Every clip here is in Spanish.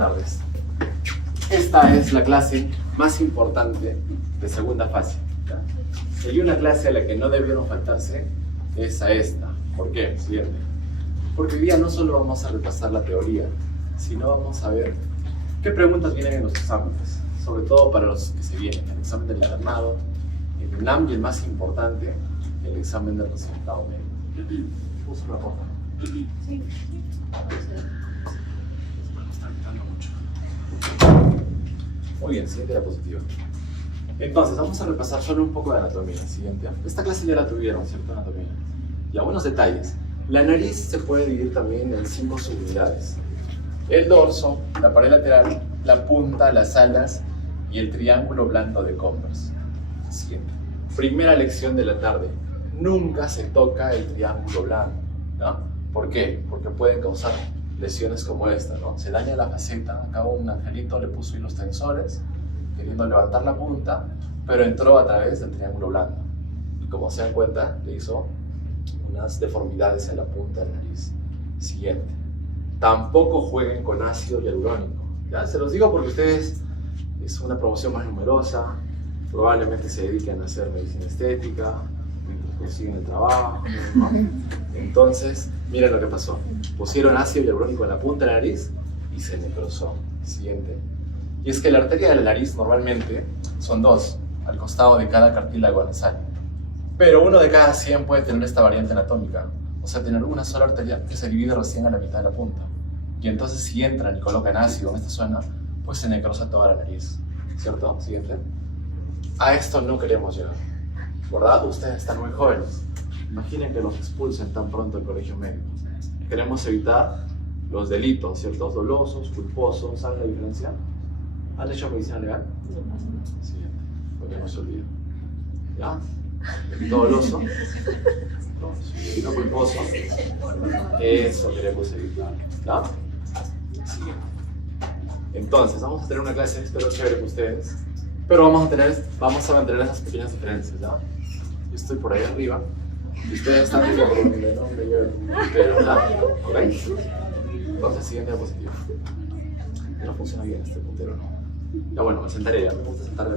tardes. Esta es la clase más importante de segunda fase, ¿ya? Y una clase a la que no debieron faltarse es a esta. ¿Por qué? Siguiente. Porque hoy día no solo vamos a repasar la teoría, sino vamos a ver qué preguntas vienen en los exámenes, sobre todo para los que se vienen, el examen del internado, el UNAM y el más importante, el examen del resultado medio. Uso la ropa. Sí. Muy bien, siguiente diapositiva. Entonces, vamos a repasar solo un poco de anatomía. Siguiente. Esta clase ya la tuvieron, ¿cierto? Anatomía. Y algunos detalles. La nariz se puede dividir también en 5 subunidades. El dorso, la pared lateral, la punta, las alas y el triángulo blando de Converse. Siguiente. Primera lección de la tarde. Nunca se toca el triángulo blando, ¿no? ¿Por qué? Porque pueden causar lesiones como esta, ¿no? Se daña la faceta, acá un angelito le puso ahí los tensores, queriendo levantar la punta, pero entró a través del triángulo blando. Y como se dan cuenta, le hizo unas deformidades en la punta de la nariz. Siguiente. Tampoco jueguen con ácido hialurónico. ¿Ya? Se los digo porque ustedes es una promoción más numerosa, probablemente se dediquen a hacer medicina estética, mientras consiguen el trabajo, ¿no? Entonces, miren lo que pasó. Pusieron ácido hialurónico en la punta de la nariz y se necrosó. Siguiente. Y es que la arteria de la nariz normalmente son 2, al costado de cada cartílago nasal. Pero 1 de cada 100 puede tener esta variante anatómica. O sea, tener una sola arteria que se divide recién a la mitad de la punta. Y entonces si entran y colocan ácido en esta zona, pues se necrosa toda la nariz. ¿Cierto? Siguiente. A esto no queremos llegar. ¿Verdad? Ustedes están muy jóvenes. Imaginen que los expulsen tan pronto del colegio médico. Queremos evitar los delitos, ¿cierto? Dolosos, culposos. ¿Saben la diferencia? ¿Han hecho medicina legal? Siguiente. Porque no se olvida. ¿Ya? Delito doloso. Delito culposo. Eso queremos evitar. ¿Ya? Siguiente. Entonces, vamos a tener una clase, espero chévere con ustedes. Pero vamos a mantener esas pequeñas diferencias, ¿ya? Yo estoy por ahí arriba y ustedes están por donde no me lleven, ¿verdad? ¿Ok? Entonces, siguiente diapositiva. No funciona bien este puntero, ¿no? Ya bueno, me sentaré, ya me gusta sentarme,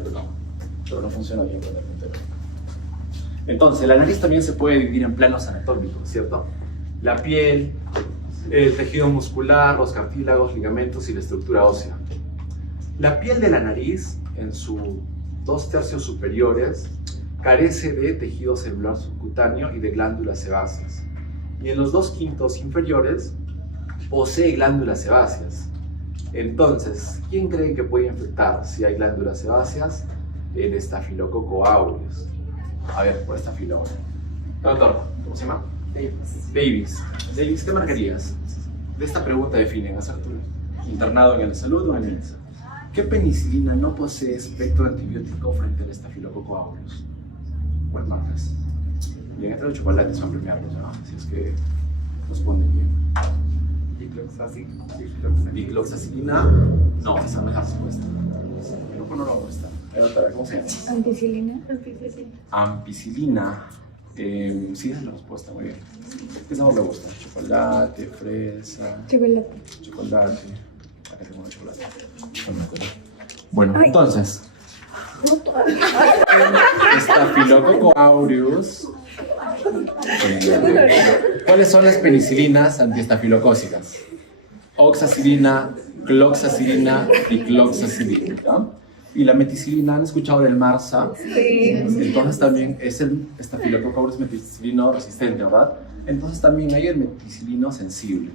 pero no funciona bien con el puntero. Entonces, la nariz también se puede dividir en planos anatómicos, ¿cierto? La piel, el tejido muscular, los cartílagos, ligamentos y la estructura ósea. La piel de la nariz, en sus 2/3 superiores, carece de tejido celular subcutáneo y de glándulas sebáceas. Y en los 2/5 inferiores, posee glándulas sebáceas. Entonces, ¿quién cree que puede infectar si hay glándulas sebáceas? El estafilococo aureus. A ver, por estafilococo. Doctor, ¿cómo se llama? Davis, ¿qué marcarías? De esta pregunta definen, ¿acertura? ¿Internado en el salud o en el INSA? ¿Qué penicilina no posee espectro antibiótico frente al estafilococo aureus? ¿Cuál marcas? Bien, entre los chocolates son premiados, ¿no? Así es que responden bien. Dicloxacilina. No, esa no es la respuesta. El grupo no lo muestra. ¿Cómo se llama? Ampicilina. Ampicilina. Sí, esa es la respuesta, muy bien. ¿Qué sabor le gusta? Chocolate, fresa. Chocolate. Acá tengo un chocolate. Bueno, entonces. Estafilococo aureus. ¿Cuáles son las penicilinas antiestafilocócicas? Oxacilina, cloxacilina y cloxacilina, ¿no? Y la meticilina, ¿han escuchado del MARSA? Sí. Entonces también es el estafilococo aureus meticilino resistente, ¿verdad? Entonces también hay el meticilino sensible.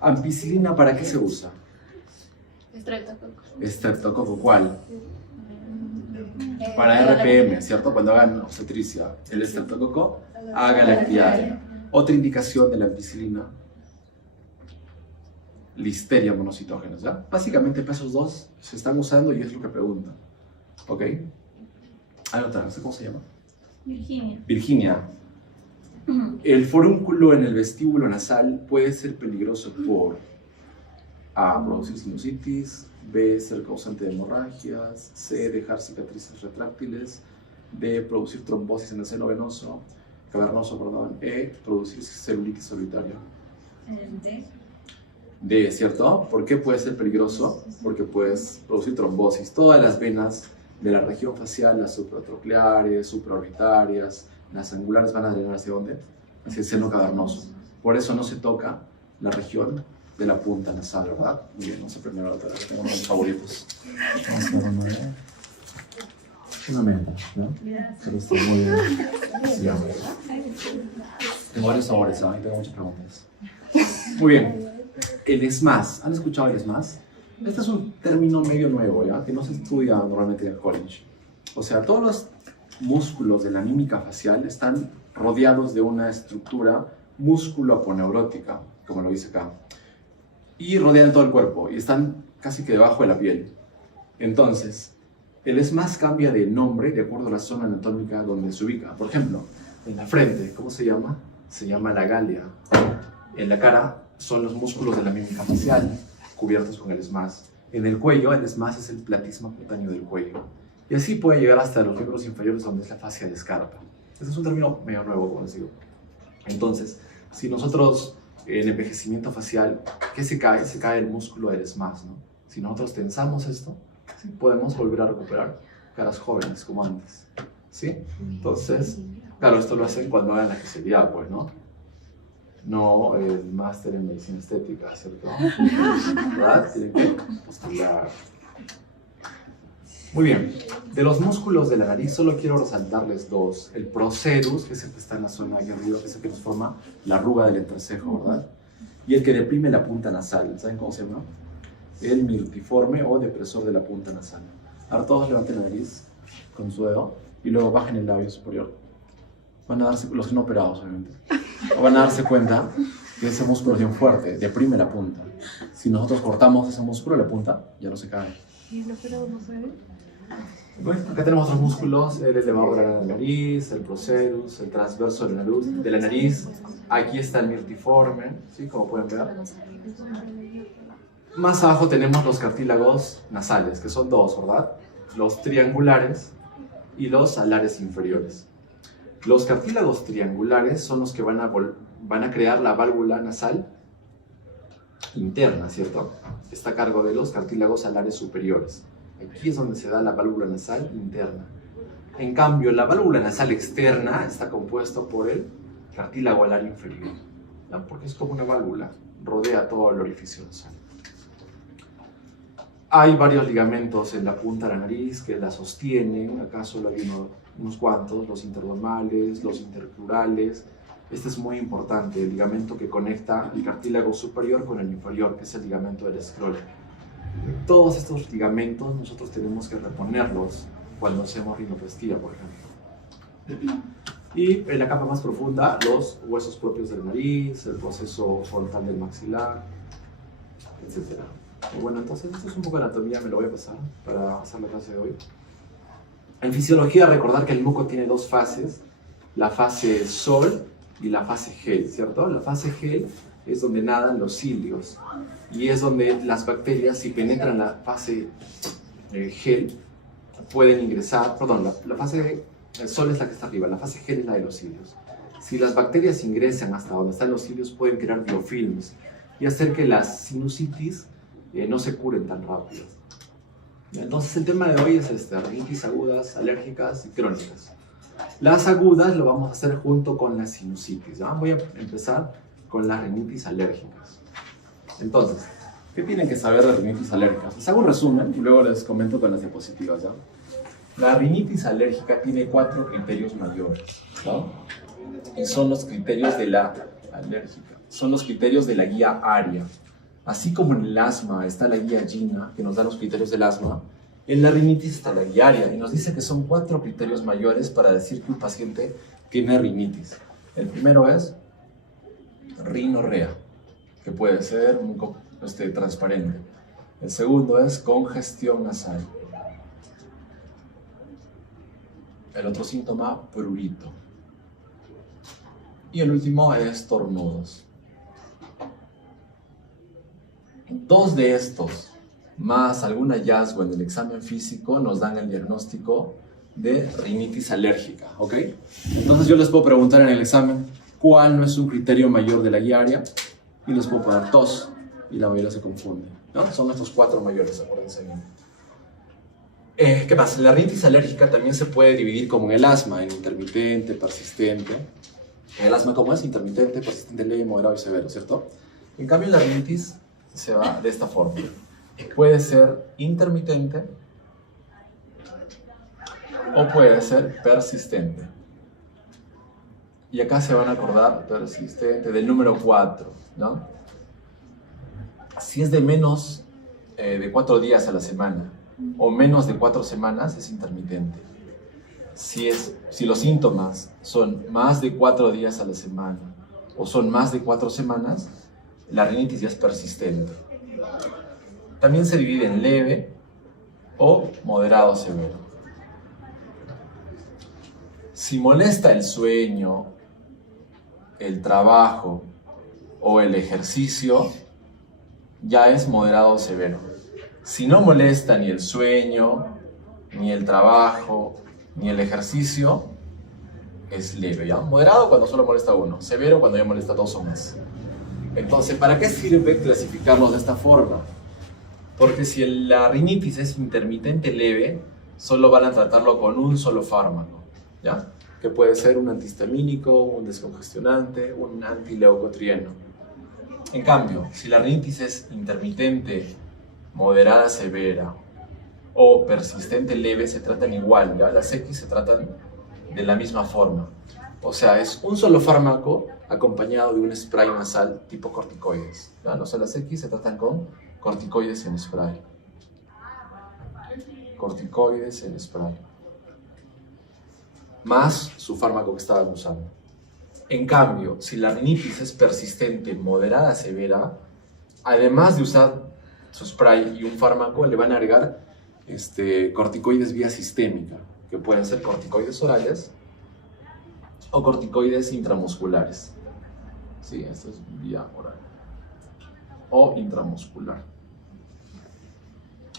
Ampicilina, ¿para qué se usa? Estreptococo. ¿Estreptococo cuál? Para RPM, ¿cierto? Cuando hagan obstetricia, el estreptococo haga la actividad. Otra indicación de la ampicilina, listeria monocitógenes, ¿ya? Básicamente esos 2 se están usando y es lo que preguntan, ¿ok? Hay otra, no sé cómo se llama. Virginia. El forúnculo en el vestíbulo nasal puede ser peligroso por A. Producir sinusitis. B. Ser causante de hemorragias. C. Dejar cicatrices retráctiles. D. Producir trombosis en el seno venoso, cavernoso, perdón. E. Producir celulitis solitaria. D. ¿cierto? ¿Por qué puede ser peligroso? Porque puedes producir trombosis. Todas las venas de la región facial, las supratroncleares, supraorbitarias, las angulares van a drenar ¿hacia dónde? Hacia el seno cavernoso. Por eso no se toca la región de la punta nasal, ¿verdad? Muy bien, vamos a aprender ahora. Tengo unos favoritos. Vamos a ver uno de... Una menta, ¿no? Pero está muy bien. Sigamos. Tengo varios sabores, ¿sabes? Tengo muchas preguntas. Muy bien. El ESMAS. ¿Han escuchado el ESMAS? Este es un término medio nuevo, ¿ya? Que no se estudia normalmente en el college. O sea, todos los músculos de la mímica facial están rodeados de una estructura músculo-aponeurótica, como lo dice acá. Y rodean todo el cuerpo y están casi que debajo de la piel. Entonces, el ESMAS cambia de nombre de acuerdo a la zona anatómica donde se ubica. Por ejemplo, en la frente, ¿cómo se llama? Se llama la galia. En la cara son los músculos de la mímica facial cubiertos con el ESMAS. En el cuello, el ESMAS es el platisma cutáneo del cuello. Y así puede llegar hasta los miembros inferiores donde es la fascia de Scarpa. Este es un término medio nuevo, como les digo. Entonces, si nosotros en envejecimiento facial, ¿qué se cae? Se cae el músculo del ESMAS, ¿no? Si nosotros tensamos esto, ¿sí? Podemos volver a recuperar caras jóvenes como antes, ¿sí? Entonces, claro, esto lo hacen cuando hagan la especialidad, pues, ¿no? No el máster en medicina estética, ¿cierto? ¿Verdad? Tienen que postular. Muy bien, de los músculos de la nariz solo quiero resaltarles dos. El procerus, que es el que está en la zona aquí arriba, que es el que nos forma la arruga del entrecejo, ¿verdad? Y el que deprime la punta nasal, ¿saben cómo se llama? El mirtiforme o depresor de la punta nasal. Ahora todos levanten la nariz con su dedo y luego bajen el labio superior. Van a darse, los que no operados obviamente, van a darse cuenta que ese músculo es bien fuerte, deprime la punta. Si nosotros cortamos ese músculo, la punta ya no se cae. ¿Y el operado no se ve? Bueno, acá tenemos otros músculos, el elevador de la nariz, el procerus, el transverso de la nariz. Aquí está el mirtiforme, ¿sí? Como pueden ver. Más abajo tenemos los cartílagos nasales, que son dos, ¿verdad? Los triangulares y los alares inferiores. Los cartílagos triangulares son los que van a crear la válvula nasal interna, ¿cierto? Está a cargo de los cartílagos alares superiores. Aquí es donde se da la válvula nasal interna. En cambio, la válvula nasal externa está compuesta por el cartílago alar inferior, ¿no? Porque es como una válvula, rodea todo el orificio nasal. Hay varios ligamentos en la punta de la nariz que la sostienen. Acá solo hay unos cuantos, los interdomales, los intercrurales. Este es muy importante, el ligamento que conecta el cartílago superior con el inferior, que es el ligamento del escroto. Todos estos ligamentos nosotros tenemos que reponerlos cuando hacemos rinoplastía, por ejemplo. Y en la capa más profunda, los huesos propios de la nariz, el proceso frontal del maxilar, etc. Y bueno, entonces esto es un poco de anatomía, me lo voy a pasar para hacer la clase de hoy. En fisiología, recordar que el moco tiene dos fases, la fase sol y la fase gel, ¿cierto? La fase gel es donde nadan los cilios y es donde las bacterias, si penetran la fase gel, pueden ingresar, perdón, la fase sol es la que está arriba, la fase gel es la de los cilios. Si las bacterias ingresan hasta donde están los cilios, pueden crear biofilms y hacer que las sinusitis no se curen tan rápido. Entonces el tema de hoy es rinitis agudas, alérgicas y crónicas. Las agudas lo vamos a hacer junto con la sinusitis, ¿ya? Voy a empezar con las rinitis alérgicas. Entonces, ¿qué tienen que saber de rinitis alérgicas? Les hago un resumen y luego les comento con las diapositivas, ¿ya? La rinitis alérgica tiene 4 criterios mayores, ¿no? Y son los criterios de la alérgica, son los criterios de la guía ARIA. Así como en el asma está la guía GINA, que nos da los criterios del asma, en la rinitis está la guía ARIA y nos dice que son 4 criterios mayores para decir que un paciente tiene rinitis. El primero es rinorrea, que puede ser transparente. El segundo es congestión nasal. El otro síntoma, prurito. Y el último es estornudos. 2 de estos, más algún hallazgo en el examen físico, nos dan el diagnóstico de rinitis alérgica, ¿ok? Entonces yo les puedo preguntar en el examen cuál no es un criterio mayor de la guía ARIA y les puedo poner tos, y la mayoría se confunde, ¿no? Son estos 4 mayores, acuérdense bien. ¿Qué más? La rinitis alérgica también se puede dividir como en el asma, en intermitente, persistente. El asma, ¿cómo es? Intermitente, persistente, leve, moderado y severo, ¿cierto? En cambio, la rinitis se va de esta forma. Puede ser intermitente o puede ser persistente. Y acá se van a acordar, persistente, del número 4, ¿no? Si es de menos de 4 días a la semana o menos de 4 semanas, es intermitente. Si los síntomas son más de 4 días a la semana o son más de 4 semanas, la rinitis ya es persistente. También se divide en leve o moderado severo. Si molesta el sueño, el trabajo o el ejercicio, ya es moderado severo. Si no molesta ni el sueño, ni el trabajo, ni el ejercicio, es leve, ¿ya? Moderado cuando solo molesta uno, severo cuando ya molesta 2 o más. Entonces, ¿para qué sirve clasificarlos de esta forma? Porque si la rinitis es intermitente leve, solo van a tratarlo con un solo fármaco, ¿ya? Que puede ser un antihistamínico, un descongestionante, un antileucotrieno. En cambio, si la rinitis es intermitente, moderada severa o persistente leve, se tratan igual, ¿ya? Las X se tratan de la misma forma. O sea, es un solo fármaco acompañado de un spray nasal tipo corticoides, ¿ya? O sea, las X se tratan con corticoides en spray. Corticoides en spray. Más su fármaco que estaban usando. En cambio, si la rinitis es persistente, moderada, severa, además de usar su spray y un fármaco, le van a agregar corticoides vía sistémica, que pueden ser corticoides orales o corticoides intramusculares. Sí, esto es vía oral o intramuscular.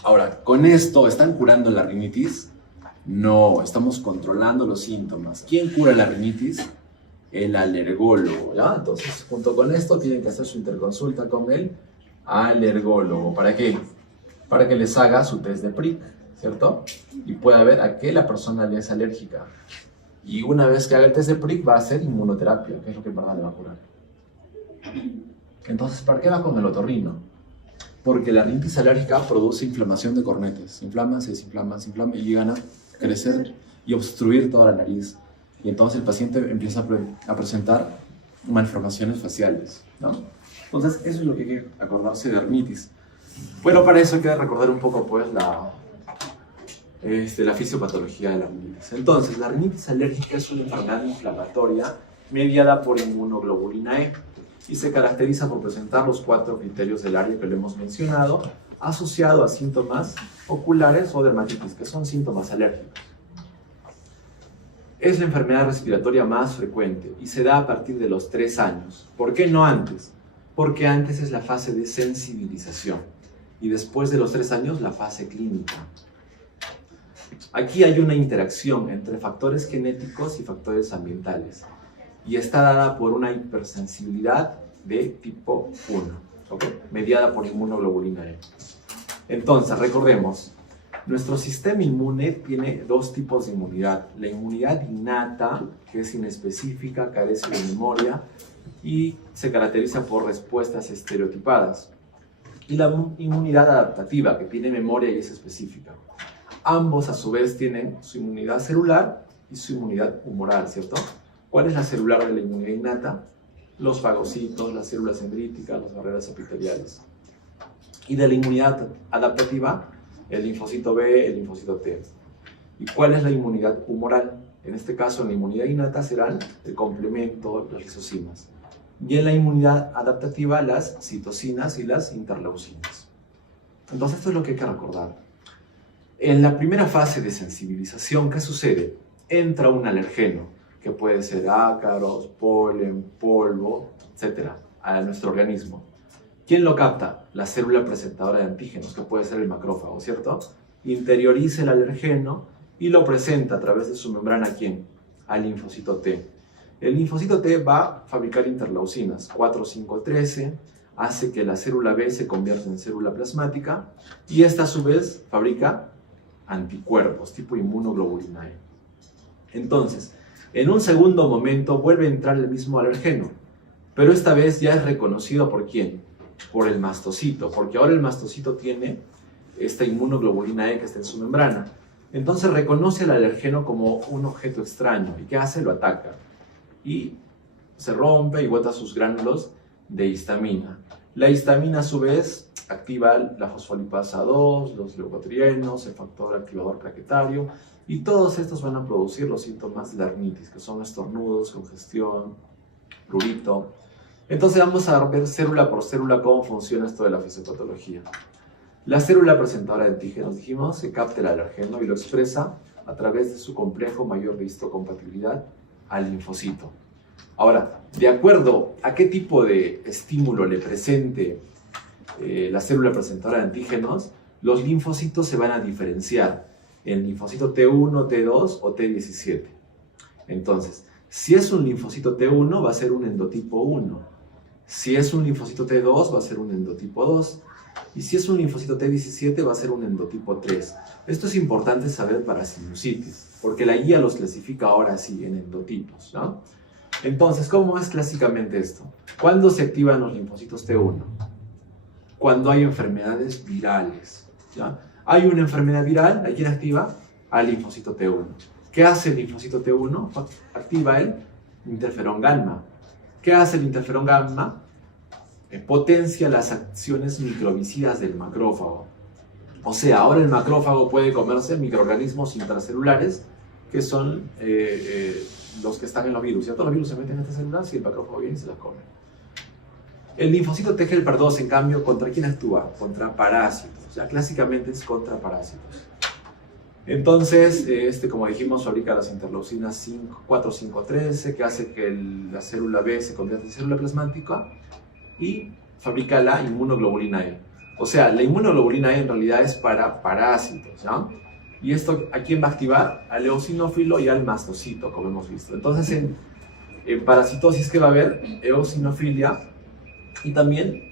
Ahora, ¿con esto están curando la rinitis? No, estamos controlando los síntomas. ¿Quién cura la rinitis? El alergólogo, ¿ya? Entonces, junto con esto, tienen que hacer su interconsulta con el alergólogo. ¿Para qué? Para que les haga su test de PRIC, ¿cierto? Y pueda ver a qué la persona le es alérgica. Y una vez que haga el test de PRIC, va a hacer inmunoterapia, que es lo que en verdad le va a curar. Entonces, ¿para qué va con el otorrino? Porque la rinitis alérgica produce inflamación de cornetes. Se inflaman, se desinflaman, se inflaman y llegan a crecer y obstruir toda la nariz. Y entonces el paciente empieza a presentar malformaciones faciales, ¿no? Entonces, eso es lo que hay que acordarse de rinitis. Bueno, para eso hay que recordar un poco, pues, la fisiopatología de la rinitis. Entonces, la rinitis alérgica es una enfermedad inflamatoria mediada por inmunoglobulina E y se caracteriza por presentar los 4 criterios del área que lo hemos mencionado, asociado a síntomas oculares o dermatitis, que son síntomas alérgicos. Es la enfermedad respiratoria más frecuente y se da a partir de los 3 años. ¿Por qué no antes? Porque antes es la fase de sensibilización y después de los 3 años la fase clínica. Aquí hay una interacción entre factores genéticos y factores ambientales y está dada por una hipersensibilidad de tipo 1, ¿okay? Mediada por inmunoglobulina E. Entonces, recordemos, nuestro sistema inmune tiene 2 tipos de inmunidad. La inmunidad innata, que es inespecífica, carece de memoria y se caracteriza por respuestas estereotipadas. Y la inmunidad adaptativa, que tiene memoria y es específica. Ambos, a su vez, tienen su inmunidad celular y su inmunidad humoral, ¿cierto? ¿Cuál es la celular de la inmunidad innata? Los fagocitos, las células dendríticas, las barreras epiteliales. Y de la inmunidad adaptativa, el linfocito B, el linfocito T. ¿Y cuál es la inmunidad humoral? En este caso, en la inmunidad innata serán el complemento, las lisocimas. Y en la inmunidad adaptativa, las citocinas y las interleucinas. Entonces, esto es lo que hay que recordar. En la primera fase de sensibilización, ¿qué sucede? Entra un alergeno, que puede ser ácaros, polen, polvo, etc., a nuestro organismo. ¿Quién lo capta? La célula presentadora de antígenos, que puede ser el macrófago, ¿cierto? Interioriza el alergeno y lo presenta a través de su membrana, ¿a quién? Al linfocito T. El linfocito T va a fabricar interleucinas, 4, 5, 13, hace que la célula B se convierta en célula plasmática y esta a su vez fabrica anticuerpos tipo inmunoglobulina E. Entonces, en un segundo momento vuelve a entrar el mismo alergeno, pero esta vez ya es reconocido ¿por quién? Por el mastocito, porque ahora el mastocito tiene esta inmunoglobulina E que está en su membrana. Entonces reconoce al alergeno como un objeto extraño. ¿Y qué hace? Lo ataca. Y se rompe y bota sus gránulos de histamina. La histamina a su vez activa la fosfolipasa 2, los leucotrienos, el factor activador plaquetario y todos estos van a producir los síntomas de la rinitis, que son estornudos, congestión, prurito. Entonces vamos a ver célula por célula cómo funciona esto de la fisiopatología. La célula presentadora de antígenos, dijimos, que capta el alergeno y lo expresa a través de su complejo mayor de histocompatibilidad al linfocito. Ahora, de acuerdo a qué tipo de estímulo le presente la célula presentadora de antígenos, los linfocitos se van a diferenciar en linfocito T1, T2 o T17. Entonces, si es un linfocito T1 va a ser un endotipo 1, si es un linfocito T2 va a ser un endotipo 2 y si es un linfocito T17 va a ser un endotipo 3. Esto es importante saber para sinusitis, porque la guía los clasifica ahora sí en endotipos, ¿no? Entonces, ¿cómo es clásicamente esto? ¿Cuándo se activan los linfocitos T1? Cuando hay enfermedades virales, ¿ya? Hay una enfermedad viral, ¿a quién activa? Al linfocito T1. ¿Qué hace el linfocito T1? Activa el interferón gamma. ¿Qué hace el interferón gamma? Potencia las acciones microbicidas del macrófago. O sea, ahora el macrófago puede comerse microorganismos intracelulares que son los que están en los virus. ¿Cierto? Los virus se meten en estas células y el macrófago viene y se las come. El linfocito T helper 2, en cambio, ¿contra quién actúa? Contra parásitos. O sea, clásicamente es contra parásitos. Entonces, como dijimos, fabrica las interleucinas 4, 5, 13, que hace que la célula B se convierta en célula plasmática y fabrica la inmunoglobulina E. O sea, la inmunoglobulina E en realidad es para parásitos, ¿ya? Y esto, ¿a quién va a activar? Al eosinófilo y al mastocito, como hemos visto. Entonces, en parasitosis, ¿qué va a haber? Eosinofilia. Y también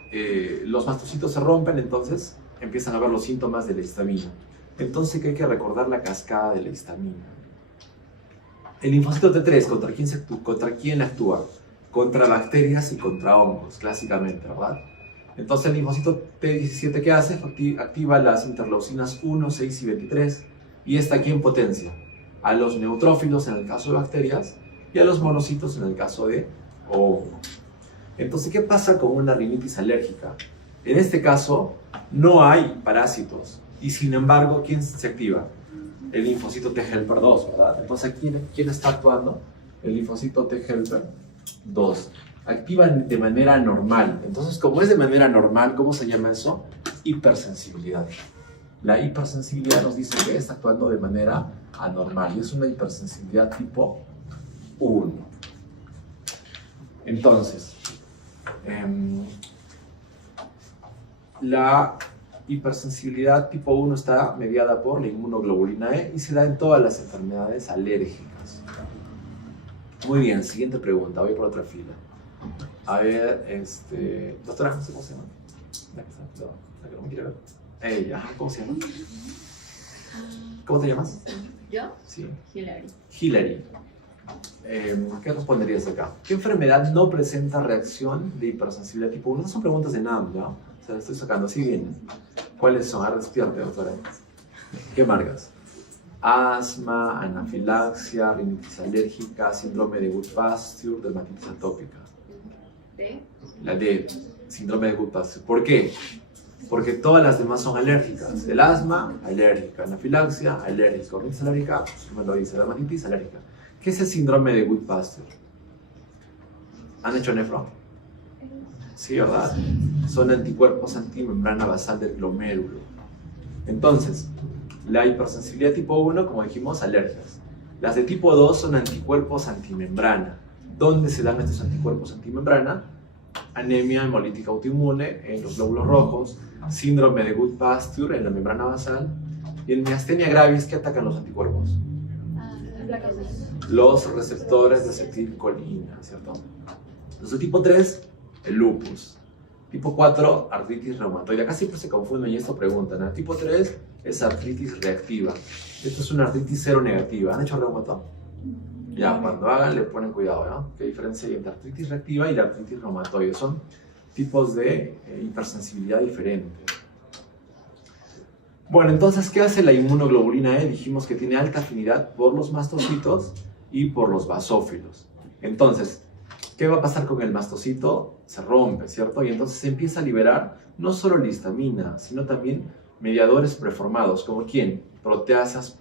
los mastocitos se rompen, entonces empiezan a ver los síntomas de la histamina. Entonces, ¿qué hay que recordar? La cascada de la histamina. El linfocito T3, ¿contra quién actúa? Contra bacterias y contra hongos, clásicamente, ¿verdad? Entonces, el linfocito T17, ¿qué hace? Activa las interleucinas 1, 6 y 23. ¿Y esta a quién potencia? A los neutrófilos en el caso de bacterias y a los monocitos en el caso de hongos. Entonces, ¿qué pasa con una rinitis alérgica? En este caso, no hay parásitos. Y sin embargo, ¿quién se activa? El linfocito T helper 2, ¿verdad? Entonces, ¿quién está actuando? El linfocito T helper 2. Activan de manera normal. Entonces, como es de manera normal, ¿cómo se llama eso? Hipersensibilidad. La hipersensibilidad nos dice que está actuando de manera anormal. Y es una hipersensibilidad tipo 1. Entonces, la hipersensibilidad tipo 1 está mediada por la inmunoglobulina E y se da en todas las enfermedades alérgicas. Muy bien, siguiente pregunta, voy por otra fila. A ver, doctora, no sé cómo se llama. La que no me quiere ver. Ella, ¿cómo se llama? ¿Cómo te llamas? ¿Yo? Sí. Hilary. Hilary. ¿Qué responderías acá? ¿Qué enfermedad no presenta reacción de hipersensibilidad tipo 1? Estas son preguntas de NAM, ¿no? O sea, las estoy sacando, así vienen. ¿Cuáles son? Ahora despierte, doctora. ¿Qué marcas? Asma, anafilaxia, rinitis alérgica, síndrome de Goodpasture, dermatitis atópica. ¿D? La D, síndrome de Goodpasture. ¿Por qué? Porque todas las demás son alérgicas. El asma, alérgica. Anafilaxia, alérgica. Rinitis alérgica, me lo dice. Dermatitis, alérgica. ¿Qué es el síndrome de Goodpasture? ¿Han hecho nefro? Sí, ¿verdad? Son anticuerpos antimembrana basal del glomérulo. Entonces, la hipersensibilidad tipo 1, como dijimos, alergias. Las de tipo 2 son anticuerpos antimembrana. ¿Dónde se dan estos anticuerpos antimembrana? Anemia hemolítica autoinmune en los glóbulos rojos, síndrome de Goodpasture en la membrana basal y en miastenia gravis. ¿Qué atacan los anticuerpos? Los receptores de acetilcolina, ¿cierto? Los de tipo 3, el lupus. Tipo 4, artritis reumatoide. Acá siempre se confunden y esto preguntan. El tipo 3 es artritis reactiva. Esto es una artritis seronegativa. ¿Han hecho reumato? Ya, cuando hagan le ponen cuidado, ¿no? ¿Qué diferencia hay entre artritis reactiva y la artritis reumatoide? Son tipos de hipersensibilidad diferentes. Bueno, entonces, ¿qué hace la inmunoglobulina E? Dijimos que tiene alta afinidad por los mastocitos y por los basófilos. Entonces, ¿qué va a pasar con el mastocito? Se rompe, ¿cierto? Y entonces se empieza a liberar no solo la histamina, sino también mediadores preformados, como ¿quién? Proteasas,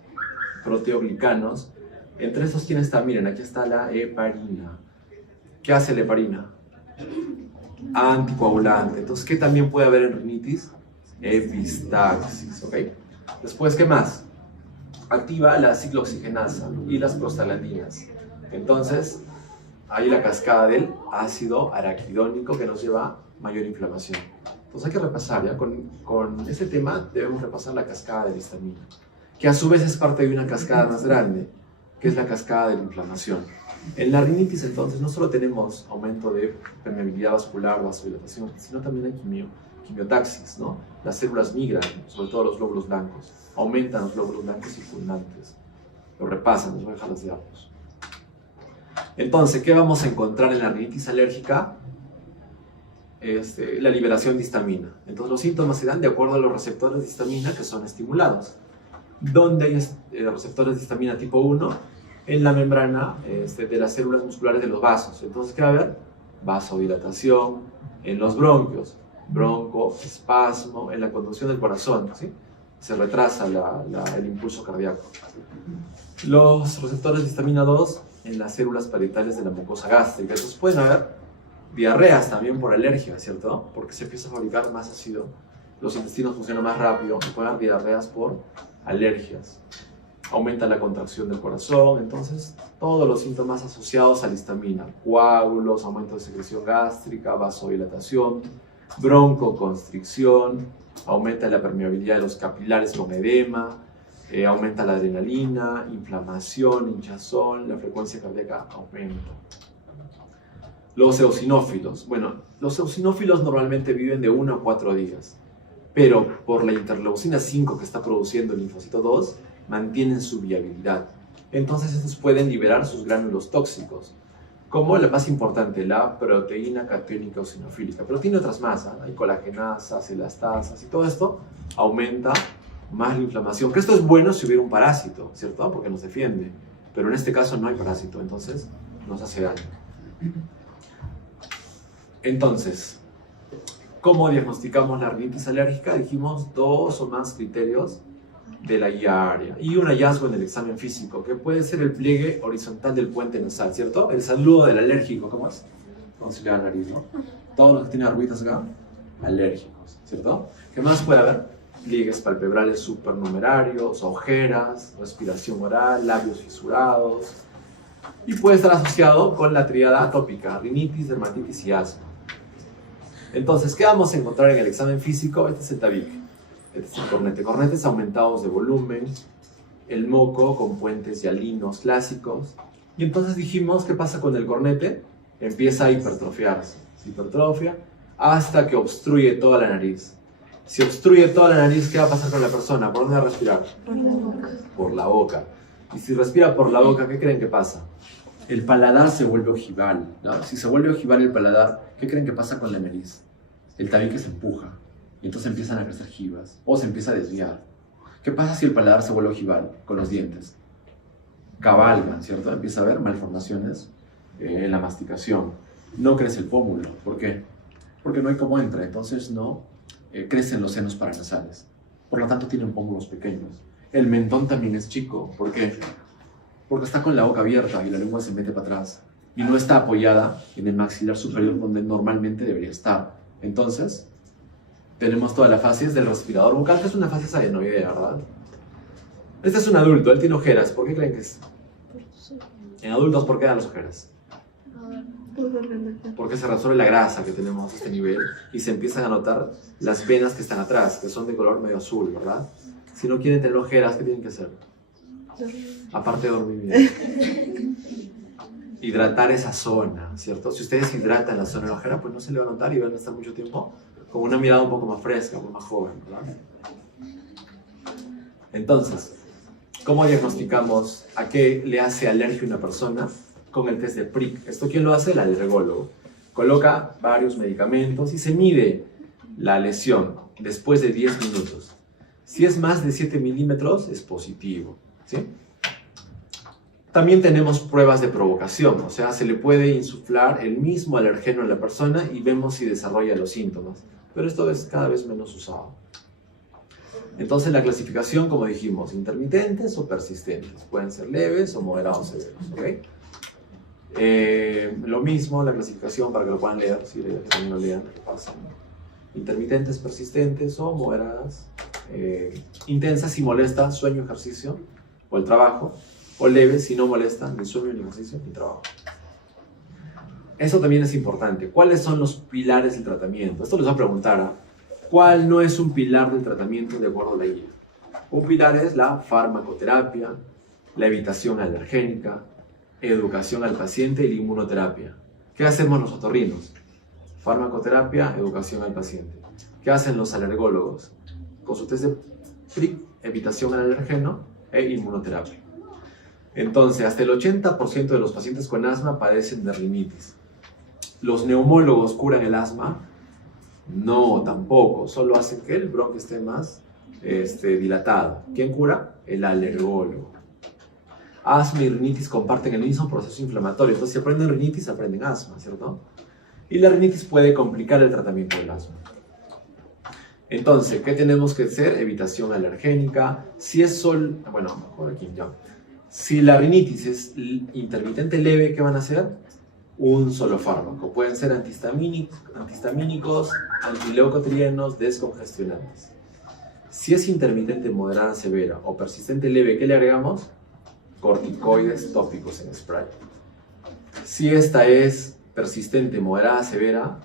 proteoglicanos. Entre estos, ¿quién está? Miren, aquí está la heparina. ¿Qué hace la heparina? Anticoagulante. Entonces, ¿qué también puede haber en rinitis? Epistaxis, ¿ok? Después, ¿qué más? Activa la ciclooxigenasa y las prostaglandinas. Entonces, hay la cascada del ácido araquidónico que nos lleva a mayor inflamación. Entonces hay que repasar, ¿ya? Con este tema debemos repasar la cascada de la histamina, que a su vez es parte de una cascada más grande, que es la cascada de la inflamación. En la rinitis, entonces, no solo tenemos aumento de permeabilidad vascular, vasodilatación, sino también hay quimiotaxis, ¿no? Las células migran, sobre todo los glóbulos blancos, aumentan los glóbulos blancos circundantes. Lo repasan, les voy a dejar los diapos. Entonces, ¿qué vamos a encontrar en la rinitis alérgica? La liberación de histamina. Entonces, los síntomas se dan de acuerdo a los receptores de histamina que son estimulados. ¿Dónde hay receptores de histamina tipo 1? En la membrana de las células musculares de los vasos. Entonces, ¿qué va a haber? Vasodilatación en los bronquios, broncoespasmo, en la conducción del corazón, ¿sí? Se retrasa el impulso cardíaco. Los receptores de histamina 2 en las células parietales de la mucosa gástrica. Entonces pueden haber diarreas también por alergia, ¿cierto? Porque se empieza a fabricar más ácido, los intestinos funcionan más rápido y pueden haber diarreas por alergias. Aumenta la contracción del corazón, entonces todos los síntomas asociados a la histamina, coágulos, aumento de secreción gástrica, vasodilatación, broncoconstricción, aumenta la permeabilidad de los capilares con edema, aumenta la adrenalina, inflamación, hinchazón, la frecuencia cardíaca aumenta. Los eosinófilos. Bueno, los eosinófilos normalmente viven de 1 a 4 días, pero por la interleucina 5 que está produciendo el linfocito 2, mantienen su viabilidad. Entonces estos pueden liberar sus gránulos tóxicos, como la más importante, la proteína catiónica eosinofílica. Pero tiene otras más, ¿eh? Hay colagenasas, elastasas, y todo esto aumenta más la inflamación. Que esto es bueno si hubiera un parásito, ¿cierto? Porque nos defiende. Pero en este caso no hay parásito, entonces nos hace daño. Entonces, ¿cómo diagnosticamos la rinitis alérgica? Dijimos 2 o más criterios de la guía área y un hallazgo en el examen físico, que puede ser el pliegue horizontal del puente nasal, ¿cierto? El saludo del alérgico, ¿cómo es? ¿Cómo se le da la nariz, no? Todos los que tienen arruguitas acá, alérgicos, ¿cierto? ¿Qué más puede haber? Pliegues palpebrales supernumerarios, ojeras, respiración oral, labios fisurados, y puede estar asociado con la tríada atópica, rinitis, dermatitis y asma. Entonces, ¿qué vamos a encontrar en el examen físico? Este es el tabique. Este es el cornete. Cornetes aumentados de volumen, el moco con puentes hialinos clásicos. Y entonces dijimos, ¿qué pasa con el cornete? Empieza a hipertrofiarse. Se hipertrofia hasta que obstruye toda la nariz. Si obstruye toda la nariz, ¿qué va a pasar con la persona? ¿Por dónde va a respirar? Por la boca. Por la boca. Y si respira por la boca, ¿qué creen que pasa? El paladar se vuelve ojival, ¿no? Si se vuelve ojival el paladar, ¿qué creen que pasa con la nariz? El tabique se empuja y entonces empiezan a crecer jivas o se empieza a desviar. ¿Qué pasa si el paladar se vuelve ojival con los dientes? Cabalgan, ¿cierto? Empieza a haber malformaciones en la masticación. No crece el pómulo. ¿Por qué? Porque no hay cómo entra, entonces no crecen los senos paranasales. Por lo tanto tienen pómulos pequeños. El mentón también es chico. ¿Por qué? Porque está con la boca abierta y la lengua se mete para atrás y no está apoyada en el maxilar superior donde normalmente debería estar. Entonces, tenemos todas las fases del respirador bucal, que es una fase sayanoidea, ¿verdad? Este es un adulto, él tiene ojeras. ¿Por qué creen que es? En adultos, ¿por qué dan las ojeras? Porque se resuelve la grasa que tenemos a este nivel y se empiezan a notar las venas que están atrás, que son de color medio azul, ¿verdad? Si no quieren tener ojeras, ¿qué tienen que hacer? Aparte de dormir bien. hidratar esa zona, ¿cierto? Si ustedes hidratan la zona erógena, pues no se le va a notar y van a estar mucho tiempo con una mirada un poco más fresca, un poco más joven, ¿verdad? Entonces, ¿cómo diagnosticamos a qué le hace alergia una persona? Con el test de PRIC. ¿Esto quién lo hace? El alergólogo. Coloca varios medicamentos y se mide la lesión después de 10 minutos. Si es más de 7 milímetros, es positivo, ¿sí? También tenemos pruebas de provocación, o sea, se le puede insuflar el mismo alergeno a la persona y vemos si desarrolla los síntomas. Pero esto es cada vez menos usado. Entonces la clasificación, como dijimos, intermitentes o persistentes. Pueden ser leves o moderados severos, ¿ok? Lo mismo, la clasificación para que lo puedan leer, si que también lo lean, ¿qué pasa? Intermitentes, persistentes o moderadas, intensas si molesta sueño, ejercicio o el trabajo, o leves si no molesta ni sueño, ni ejercicio, ni trabajo. Eso también es importante. ¿Cuáles son los pilares del tratamiento? Esto les va a preguntar, ¿cuál no es un pilar del tratamiento de acuerdo a la guía? Un pilar es la farmacoterapia, la evitación alergénica, educación al paciente y la inmunoterapia. ¿Qué hacemos los otorrinos? Farmacoterapia, educación al paciente. ¿Qué hacen los alergólogos? Con su test de PRIC, evitación al alergeno e inmunoterapia. Entonces, hasta el 80% de los pacientes con asma padecen de rinitis. ¿Los neumólogos curan el asma? No, tampoco. Solo hacen que el bronquio esté más dilatado. ¿Quién cura? El alergólogo. Asma y rinitis comparten el mismo proceso inflamatorio. Entonces, si aprenden rinitis, aprenden asma, ¿cierto? Y la rinitis puede complicar el tratamiento del asma. Entonces, ¿qué tenemos que hacer? Evitación alergénica. Si es mejor aquí ya. Si la rinitis es intermitente leve, ¿qué van a hacer? Un solo fármaco. Pueden ser antihistamínicos, antileucotrienos, descongestionantes. Si es intermitente moderada severa o persistente leve, ¿qué le agregamos? Corticoides tópicos en spray. Si esta es persistente moderada severa,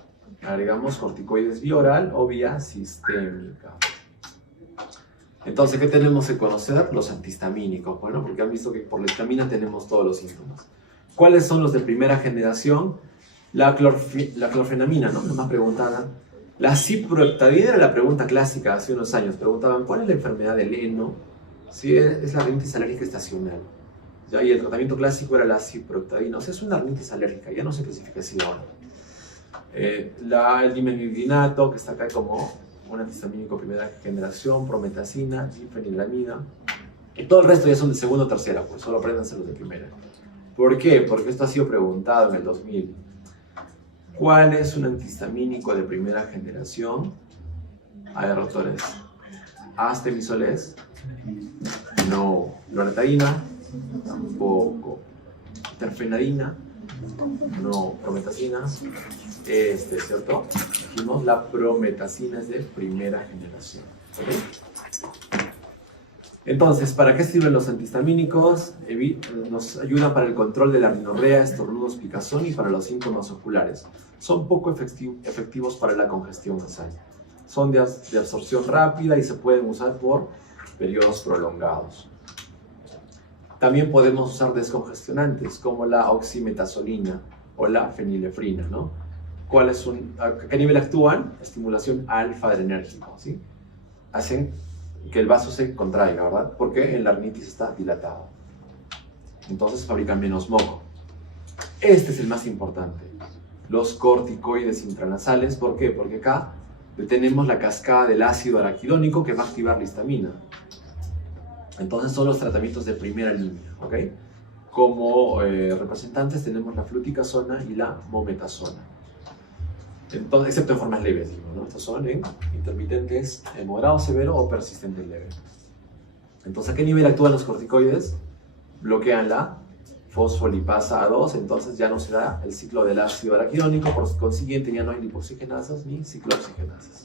agregamos corticoides vía oral o vía sistémica. Entonces, ¿qué tenemos que conocer? Los antihistamínicos. Bueno, porque han visto que por la histamina tenemos todos los síntomas. ¿Cuáles son los de primera generación? La clorfenamina, ¿no? Nos preguntaban. La ciproheptadina era la pregunta clásica hace unos años. Preguntaban, ¿cuál es la enfermedad del heno? Sí, es la rinitis alérgica estacional. ¿Ya? Y el tratamiento clásico era la ciproheptadina. O sea, es una rinitis alérgica. Ya no se clasifica así ahora. El dimetilgrinato, que está acá como un antihistamínico primera generación, prometacina, difenilamida. Y todo el resto ya son de segunda o tercera, pues solo apréndanse los de primera. ¿Por qué? Porque esto ha sido preguntado en el 2000. ¿Cuál es un antihistamínico de primera generación? A ver, doctores. ¿Astemisoles? No. ¿Loratadina? Tampoco. ¿Terfenadina? No. ¿Prometacina? ¿Cierto? Dijimos, la prometacina es de primera generación. ¿Okay? Entonces, ¿para qué sirven los antihistamínicos? Nos ayudan para el control de la rinorrea, estornudos, picazón y para los síntomas oculares. Son poco efectivos para la congestión nasal. Son de absorción rápida y se pueden usar por periodos prolongados. También podemos usar descongestionantes como la oximetazolina o la fenilefrina, ¿no? ¿A qué nivel actúan? Estimulación alfa-adrenérgica, ¿sí? Hacen que el vaso se contraiga, ¿verdad? Porque en la rinitis está dilatado. Entonces fabrican menos moco. Este es el más importante. Los corticoides intranasales. ¿Por qué? Porque acá detenemos la cascada del ácido araquidónico que va a activar la histamina. Entonces son los tratamientos de primera línea, ¿ok? Como representantes tenemos la fluticasona y la mometasona. Entonces, excepto en formas leves, digo, ¿no? Estos son en intermitentes, moderado, severo o persistente leve. Entonces, ¿a qué nivel actúan los corticoides? Bloquean la fosfolipasa A2, entonces ya no se da el ciclo del ácido araquidónico, por consiguiente ya no hay lipoxigenasas ni ciclooxigenasas.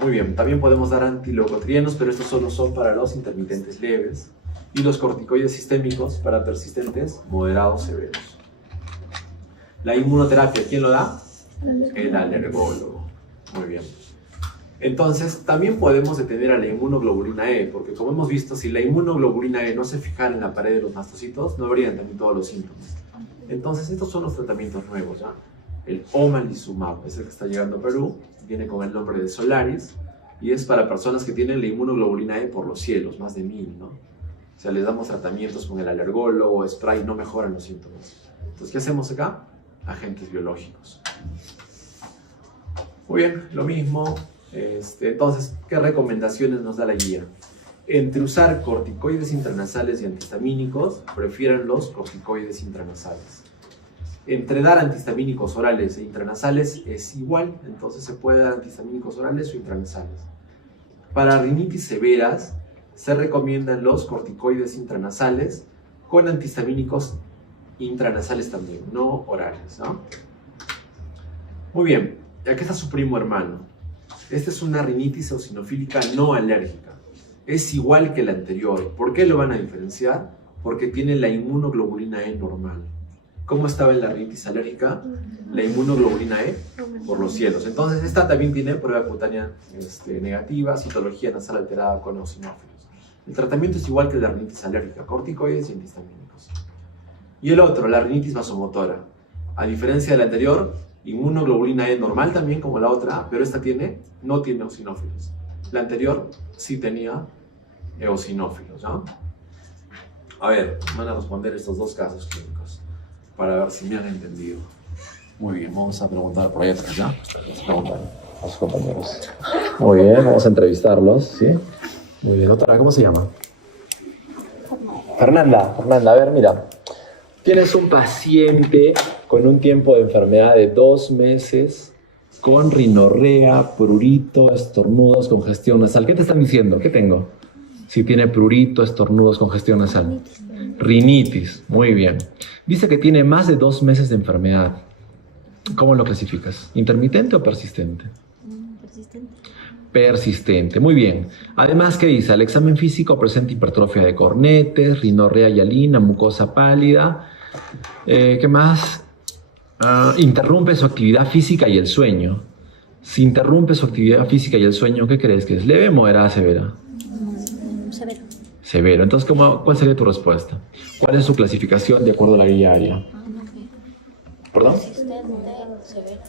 Muy bien, también podemos dar antileucotrienos, pero estos solo son para los intermitentes leves, y los corticoides sistémicos para persistentes, moderados, severos. La inmunoterapia, ¿quién lo da? El alergólogo. Muy bien. Entonces, también podemos detener a la inmunoglobulina E, porque como hemos visto, si la inmunoglobulina E no se fijara en la pared de los mastocitos, no habrían también todos los síntomas. Entonces, estos son los tratamientos nuevos, ¿ya? El omalizumab es el que está llegando a Perú, viene con el nombre de Solaris, y es para personas que tienen la inmunoglobulina E por los cielos, más de 1000, ¿no? O sea, les damos tratamientos con el alergólogo, spray, no mejoran los síntomas. Entonces, ¿qué hacemos acá? Agentes biológicos. Muy bien, lo mismo. Entonces, ¿qué recomendaciones nos da la guía? Entre usar corticoides intranasales y antihistamínicos, prefieren los corticoides intranasales. Entre dar antihistamínicos orales e intranasales es igual, entonces se puede dar antihistamínicos orales o intranasales. Para rinitis severas, se recomiendan los corticoides intranasales con antihistamínicos intranasales también, no orales, ¿no? Muy bien, aquí está su primo hermano. Esta es una rinitis eosinofílica no alérgica. Es igual que la anterior. ¿Por qué lo van a diferenciar? Porque tiene la inmunoglobulina E normal. ¿Cómo estaba en la rinitis alérgica? La inmunoglobulina E por los cielos. Entonces, esta también tiene prueba cutánea negativa, citología nasal alterada con eosinófilos. El tratamiento es igual que la rinitis alérgica, corticoides y antihistamínicos. Y el otro, la rinitis vasomotora. A diferencia de la anterior, inmunoglobulina E normal también como la otra, pero esta no tiene eosinófilos. La anterior sí tenía eosinófilos, ¿no? A ver, van a responder estos dos casos clínicos para ver si me han entendido. Muy bien, vamos a preguntar por ahí atrás, ¿ya? Vamos a preguntar a sus compañeros. Muy bien, vamos a entrevistarlos, ¿sí? Muy bien, doctora, ¿cómo se llama? Fernanda, a ver, mira. Tienes un paciente con un tiempo de enfermedad de 2 meses, con rinorrea, prurito, estornudos, congestión nasal. ¿Qué te están diciendo? ¿Qué tengo? Si tiene prurito, estornudos, congestión nasal. Rinitis, muy bien. Dice que tiene más de 2 meses de enfermedad. ¿Cómo lo clasificas? ¿Intermitente o persistente? Persistente. Persistente, muy bien. Además, ¿qué dice? El examen físico presenta hipertrofia de cornetes, rinorrea hialina, mucosa pálida. ¿Qué más? Interrumpe su actividad física y el sueño. Si interrumpe su actividad física y el sueño, ¿qué crees que es? ¿Leve, moderada, severa? Severo. Severo. Entonces, ¿cuál sería tu respuesta? ¿Cuál es su clasificación de acuerdo a la guía ARIA? ¿Perdón? Persistente, severo.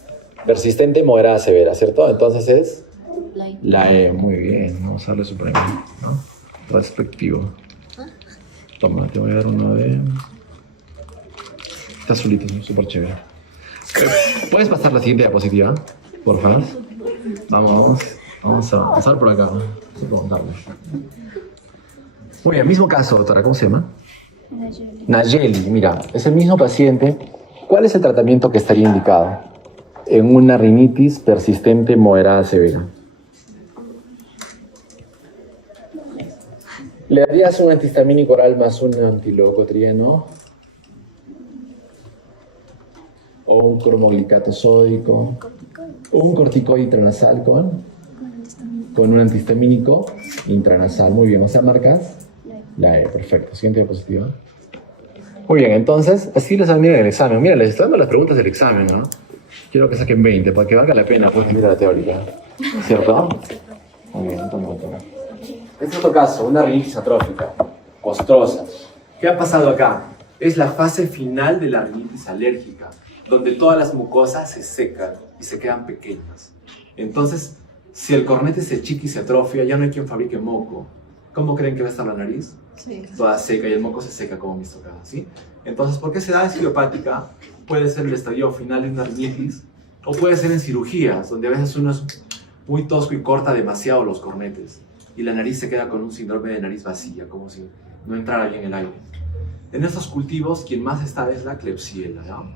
Persistente, moderada, severa, ¿cierto? Entonces es La E. la E. Muy bien. Vamos a darle su premio, ¿no? Respectivo. Toma, te voy a dar una de... Está azulito, ¿no? Súper chévere. ¿Puedes pasar la siguiente diapositiva, por favor? Vamos a pasar por acá. Vamos a preguntarle. Muy bien, mismo caso, doctora. ¿Cómo se llama? Nayeli. Mira, es el mismo paciente. ¿Cuál es el tratamiento que estaría indicado en una rinitis persistente moderada severa? ¿Le darías un antihistamínico oral más un antileucotrieno? ¿O un cromoglicato sódico? ¿Un corticoide intranasal con un antihistamínico intranasal? Muy bien, o sea, marcas la E, perfecto. Siguiente diapositiva. Muy bien, entonces, así les miren el examen. Mira, les estoy dando las preguntas del examen, ¿no? Quiero que saquen 20, para que valga la pena, pues mira la teórica. ¿Cierto? Muy bien, toma. Este es otro caso, una rinitis atrófica, costrosa. ¿Qué ha pasado acá? Es la fase final de la rinitis alérgica, donde todas las mucosas se secan y se quedan pequeñas. Entonces, si el cornete se achica y se atrofia, ya no hay quien fabrique moco. ¿Cómo creen que va a estar la nariz? Sí. Toda seca y el moco se seca como hemos visto acá, ¿sí? Entonces, ¿por qué se da? Es idiopática. Puede ser el estadio final de una rinitis o puede ser en cirugías, donde a veces uno es muy tosco y corta demasiado los cornetes y la nariz se queda con un síndrome de nariz vacía, como si no entrara bien el aire. En estos cultivos, quien más está es la Klebsiella, ¿no?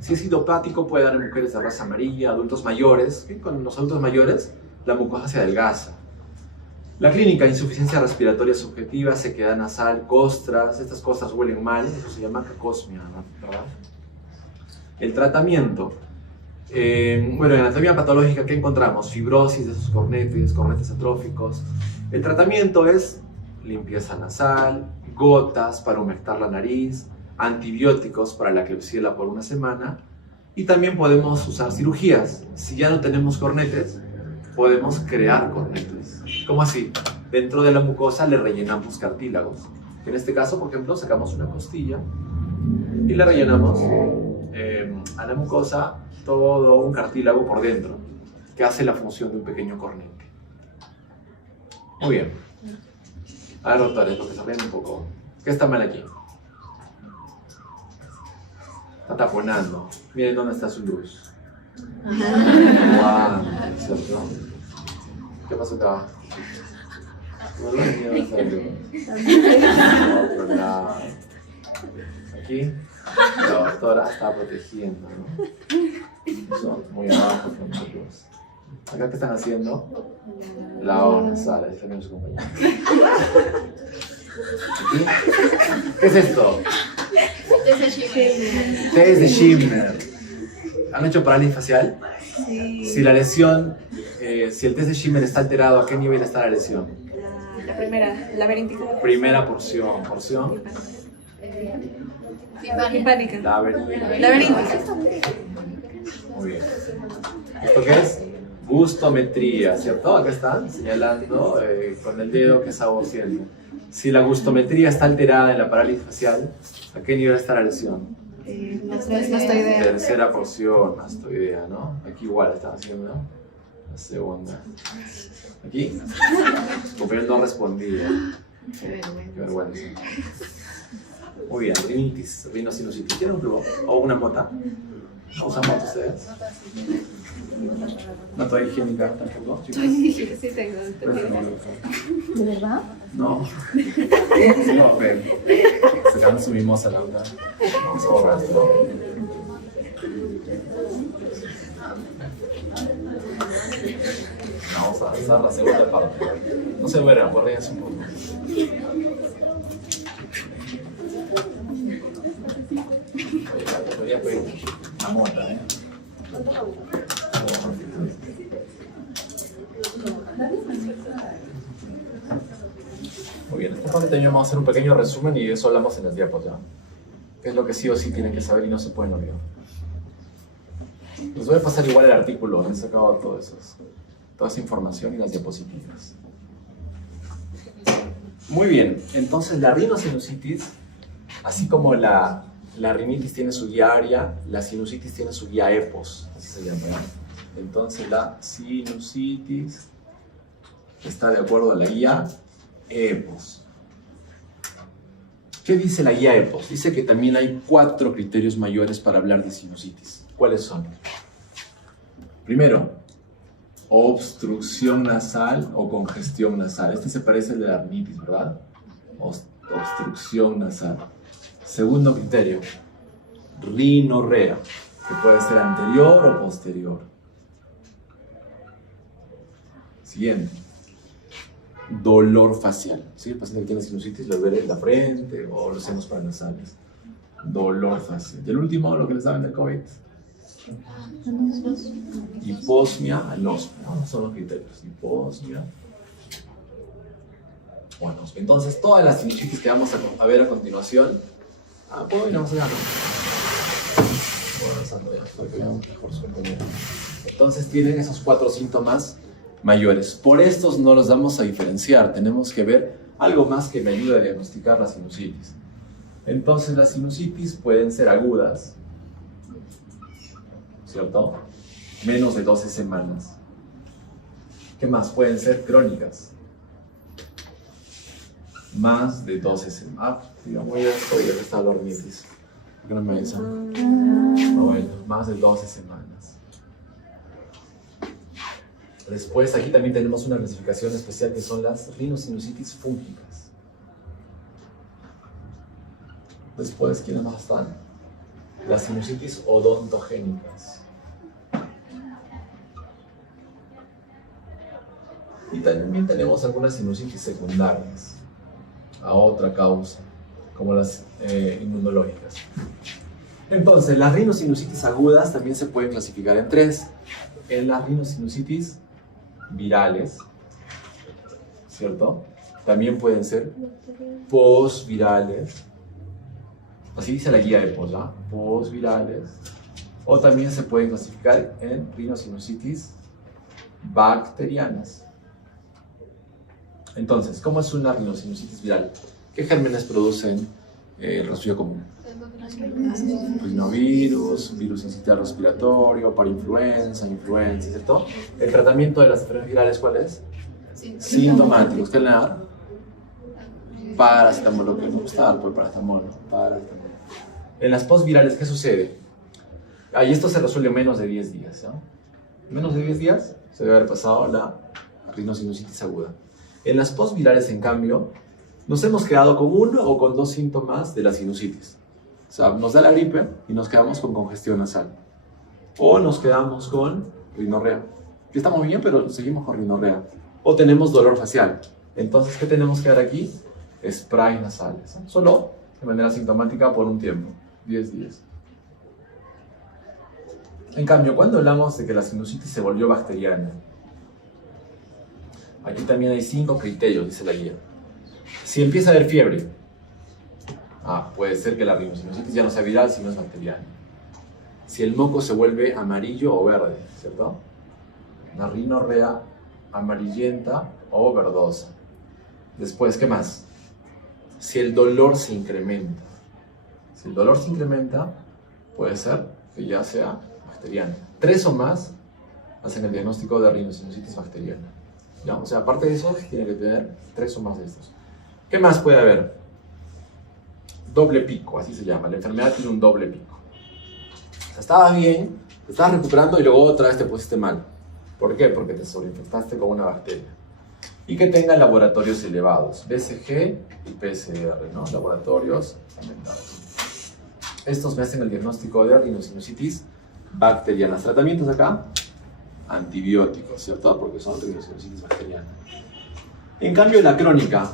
Si es idiopático, puede dar en mujeres de raza amarilla, adultos mayores. ¿Sí? Con los adultos mayores, la mucosa se adelgaza. La clínica, insuficiencia respiratoria subjetiva, sequedad nasal, costras. Estas costras huelen mal, eso se llama cacosmia, ¿no? ¿Verdad? El tratamiento. Bueno, en anatomía patológica, ¿qué encontramos? Fibrosis de esos cornetes atróficos. El tratamiento es limpieza nasal, gotas para humectar la nariz, antibióticos para la Klebsiella por 1 semana y también podemos usar cirugías. Si ya no tenemos cornetes, podemos crear cornetes. ¿Cómo así? Dentro de la mucosa le rellenamos cartílagos. En este caso, por ejemplo, sacamos una costilla y le rellenamos a la mucosa todo un cartílago por dentro, que hace la función de un pequeño cornete. Muy bien. A ver, doctores, lo que se ven un poco. ¿Qué está mal aquí? Está taponando. Miren dónde está su luz. Wow, ¿cierto? ¿Qué pasó acá? No lo tenía más otro lado. Aquí la doctora está protegiendo, ¿no? Son muy abajo con nosotros. ¿Acá qué están haciendo? La hoja sala, ahí está su compañero. ¿Aquí? ¿Qué es esto? Test de Schindler. ¿Han hecho parálisis facial? Sí. Si la lesión, si el test de Schindler está alterado, ¿a qué nivel está la lesión? La primera, laberíntica. Primera porción. ¿Porción? Hispánica. Laberinto. Laberíntica. Muy bien. ¿Esto qué es? Gustometría, ¿cierto? Acá están señalando con el dedo qué sabor siente. Si la gustometría está alterada en la parálisis facial, ¿a qué nivel está la lesión? Mastoidea. Tercera porción, mastoidea, ¿no? Aquí igual están haciendo la segunda. Aquí, compañero no respondía. Qué vergüenza. Muy bien, rinitis, rinosinusitis. ¿Tienen un globo o una mota? ¿No usan mota ustedes? ¿Una toalla higiénica tampoco, chicos? Sí, tengo. ¿De verdad? No. No, ven. Sacando su mimosa, la verdad. Vamos a borrar esto. Vamos a avanzar la segunda parte. No se mueran, guárdense un poco. Podría pedir una mota, ¿eh? Muy bien, esta parte también vamos a hacer un pequeñño resumen y de eso hablamos en las diapositivas. ¿Qué es lo que sí o sí tienen que saber y no se pueden olvidar? Les voy a pasar igual el artículo, he sacado toda esa información y las diapositivas. Muy bien, entonces la rinosinusitis, así como la rinitis tiene su guía aria, la sinusitis tiene su guía EPOS, así se llama, ¿no? Entonces la sinusitis está de acuerdo a la guía EPOS. ¿Qué dice la guía EPOS? Dice que también hay 4 criterios mayores para hablar de sinusitis. ¿Cuáles son? Primero, obstrucción nasal o congestión nasal. Este se parece al de la rinitis, ¿verdad? Obstrucción nasal. Segundo criterio, rinorrea, que puede ser anterior o posterior. Siguiente, dolor facial. ¿Sí? El paciente que tiene sinusitis lo duele en la frente o los senos paranasales. Dolor facial. Y el último, lo que les saben del COVID. Hiposmia, anosmia. ¿No? Son los criterios. Hiposmia o anosmia. Entonces, todas las sinusitis que vamos a ver a continuación. ¿Puedo ir avanzando? Puedo avanzando ya, para que veamos mejor su compañero. Entonces, tienen esos 4 síntomas mayores. Por estos no los vamos a diferenciar. Tenemos que ver algo más que me ayude a diagnosticar la sinusitis. Entonces, las sinusitis pueden ser agudas, ¿cierto? Menos de 12 semanas. ¿Qué más? Pueden ser crónicas. Más de 12 semanas. Digamos, ya está la rinitis. ¿Por qué no me avisan? Bueno, más de 12 semanas. Después, aquí también tenemos una clasificación especial que son las rinosinusitis fúngicas. Después, ¿quiénes más están? Las sinusitis odontogénicas. Y también tenemos algunas sinusitis secundarias a otra causa, como las inmunológicas. Entonces, las rinosinusitis agudas también se pueden clasificar en 3. En las rinosinusitis virales, ¿cierto? También pueden ser posvirales. Así dice la guía de EPOS, ¿ah? Posvirales. O también se pueden clasificar en rinosinusitis bacterianas. Entonces, ¿cómo es una rinosinusitis viral? ¿Qué gérmenes producen el resfrío común? Rinovirus, virus sincitial respiratorio, parainfluenza, influenza, ¿cierto? El tratamiento de las enfermedades virales, ¿cuál es? Sintomáticos. ¿Qué le da? Paracetamol, lo que no gusta dar, pues paracetamol, ¿no? Paracetamol. En las postvirales, ¿qué sucede? Y esto se resuelve en menos de 10 días, ¿no? En menos de 10 días se debe haber pasado la rinosinusitis aguda. En las postvirales, en cambio, nos hemos quedado con uno o con dos síntomas de la sinusitis. O sea, nos da la gripe y nos quedamos con congestión nasal. O nos quedamos con rinorrea. Que estamos bien, pero seguimos con rinorrea. O tenemos dolor facial. Entonces, ¿qué tenemos que dar aquí? Sprays nasales. Solo de manera sintomática por un tiempo, 10 días. En cambio, cuando hablamos de que la sinusitis se volvió bacteriana, aquí también hay 5 criterios, dice la guía. Si empieza a haber fiebre, puede ser que la rinosinusitis ya no sea viral, sino es bacteriana. Si el moco se vuelve amarillo o verde, ¿cierto? Una rinorrea amarillenta o verdosa. Después, ¿qué más? Si el dolor se incrementa. Si el dolor se incrementa, puede ser que ya sea bacteriana. 3 o más hacen el diagnóstico de rinosinusitis bacteriana. ¿Ya? O sea, aparte de eso, tiene que tener 3 o más de estos. ¿Qué más puede haber? Doble pico, así se llama. La enfermedad tiene un doble pico. O sea, estaba bien, te estabas recuperando y luego otra vez te pusiste mal. ¿Por qué? Porque te sobreinfectaste con una bacteria. Y que tenga laboratorios elevados, BCG y PCR, ¿no? Laboratorios aumentados. Estos me hacen el diagnóstico de rinosinusitis bacteriana. Tratamientos acá, antibióticos, ¿cierto? Porque son rinosinusitis bacteriana. En cambio, la crónica,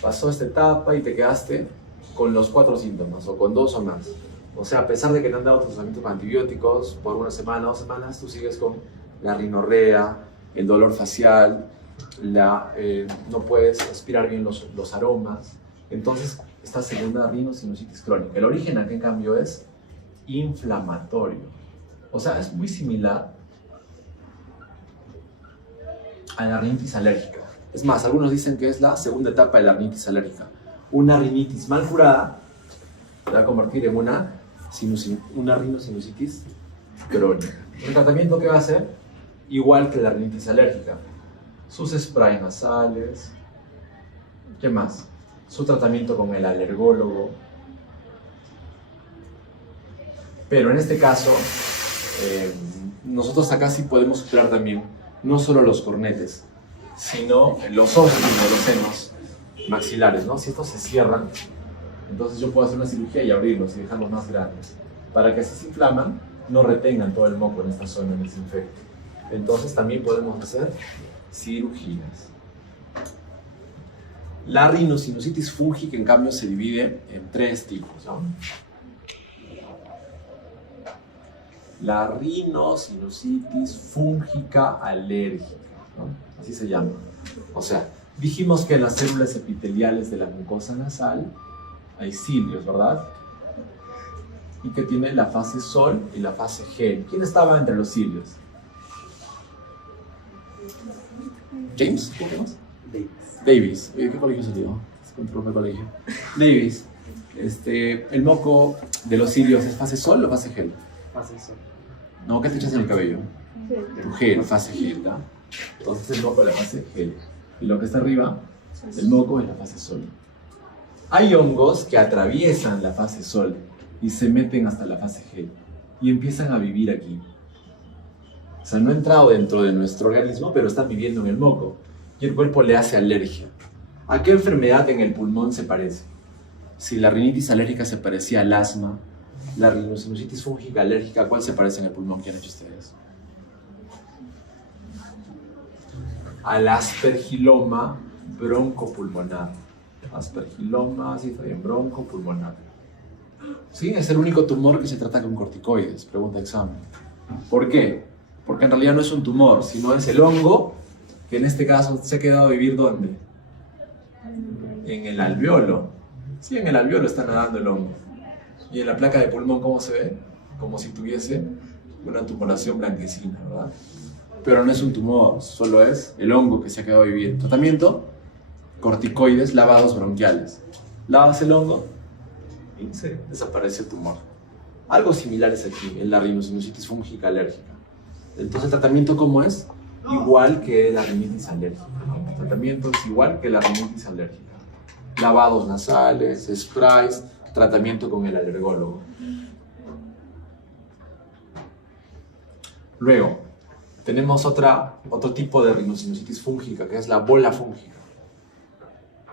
pasó esta etapa y te quedaste con los 4 síntomas, o con 2 o más. O sea, a pesar de que te han dado tratamientos con antibióticos por una semana o 2 semanas, tú sigues con la rinorrea, el dolor facial, no puedes aspirar bien los aromas. Entonces, estás en una rinosinusitis crónica. El origen aquí, en cambio, es inflamatorio. O sea, es muy similar a la rinitis alérgica. Es más, algunos dicen que es la segunda etapa de la rinitis alérgica. Una rinitis mal curada se va a convertir en una rinosinusitis crónica. El tratamiento que va a hacer, igual que la rinitis alérgica, sus sprays nasales. ¿Qué más? Su tratamiento con el alergólogo. Pero en este caso, nosotros acá sí podemos superar también no solo los cornetes, sino los óvulos de los senos maxilares, ¿no? Si estos se cierran, entonces yo puedo hacer una cirugía y abrirlos y dejarlos más grandes, para que si se inflaman, no retengan todo el moco en esta zona, en el desinfecto. Entonces también podemos hacer cirugías. La rinosinusitis fúngica, en cambio, se divide en 3 tipos, ¿no? La rinosinusitis fúngica alérgica, ¿no? Así se llama. O sea, dijimos que en las células epiteliales de la mucosa nasal hay cilios, ¿verdad? Y que tiene la fase sol y la fase gel. ¿Quién estaba entre los cilios? ¿James? ¿Cómo te llamas? Davis. ¿De qué colegio salió? Es con tu propio colegio. Davis. El moco de los cilios, ¿es fase sol o fase gel? Fase sol. No, ¿qué te echas en el cabello? Tu gel, fase gel, ¿no? Entonces el moco es la fase gel. Y lo que está arriba, el moco es la fase sol. Hay hongos que atraviesan la fase sol y se meten hasta la fase gel y empiezan a vivir aquí. O sea, no han entrado dentro de nuestro organismo, pero están viviendo en el moco. Y el cuerpo le hace alergia. ¿A qué enfermedad en el pulmón se parece? Si la rinitis alérgica se parecía al asma, la rinosinusitis fúngica alérgica, ¿a cuál se parece en el pulmón? ¿Qué han hecho ustedes? Al aspergiloma broncopulmonar. Aspergiloma, sí, está bien, broncopulmonar. ¿Sí? Es el único tumor que se trata con corticoides, pregunta de examen. ¿Por qué? Porque en realidad no es un tumor, sino es el hongo, que en este caso se ha quedado a vivir ¿dónde? En el alveolo. Sí, en el alveolo está nadando el hongo. Y en la placa de pulmón, ¿cómo se ve? Como si tuviese una tumoración blanquecina, ¿verdad? pero no es un tumor, solo es el hongo que se ha quedado a vivir. Tratamiento, corticoides, lavados bronquiales. Lavas el hongo y se desaparece el tumor. Algo similar es aquí, en la rhinosinusitis fúngica alérgica. Entonces, ¿el tratamiento cómo es? Igual que la rinitis alérgica. El tratamiento es igual que la rinitis alérgica. Lavados nasales, sprays, tratamiento con el alergólogo. Luego, tenemos otro tipo de rhinosinusitis fúngica, que es la bola fúngica.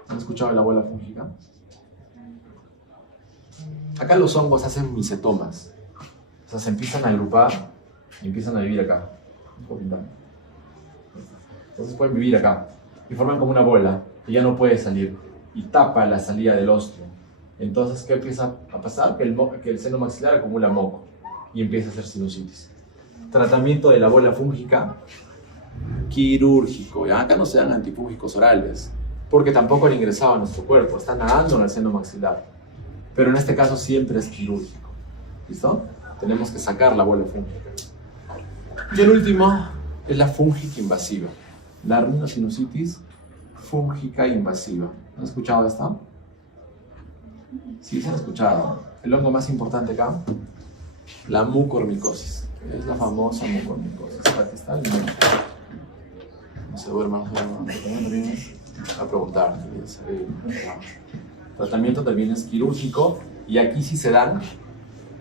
¿Han escuchado de la bola fúngica? Acá los hongos hacen micetomas. O sea, se empiezan a agrupar y empiezan a vivir acá. Entonces pueden vivir acá y forman como una bola que ya no puede salir y tapa la salida del osteo. Entonces, ¿qué empieza a pasar? Que el seno maxilar acumula moco y empieza a hacer sinusitis. Tratamiento de la bola fúngica quirúrgico. ¿Ya? Acá no se dan antifúngicos orales porque tampoco han ingresado a nuestro cuerpo, están nadando en el seno maxilar. Pero en este caso siempre es quirúrgico. ¿Listo? Tenemos que sacar la bola fúngica. Y el último es la fúngica invasiva. La rhinosinusitis fúngica invasiva. ¿Han escuchado esta? Sí, se han escuchado. El hongo más importante acá, la mucormicosis. Es la famosa mucormicosis. Aquí está el hongo. No se duerma, a preguntar. Tratamiento también es quirúrgico y aquí sí se dan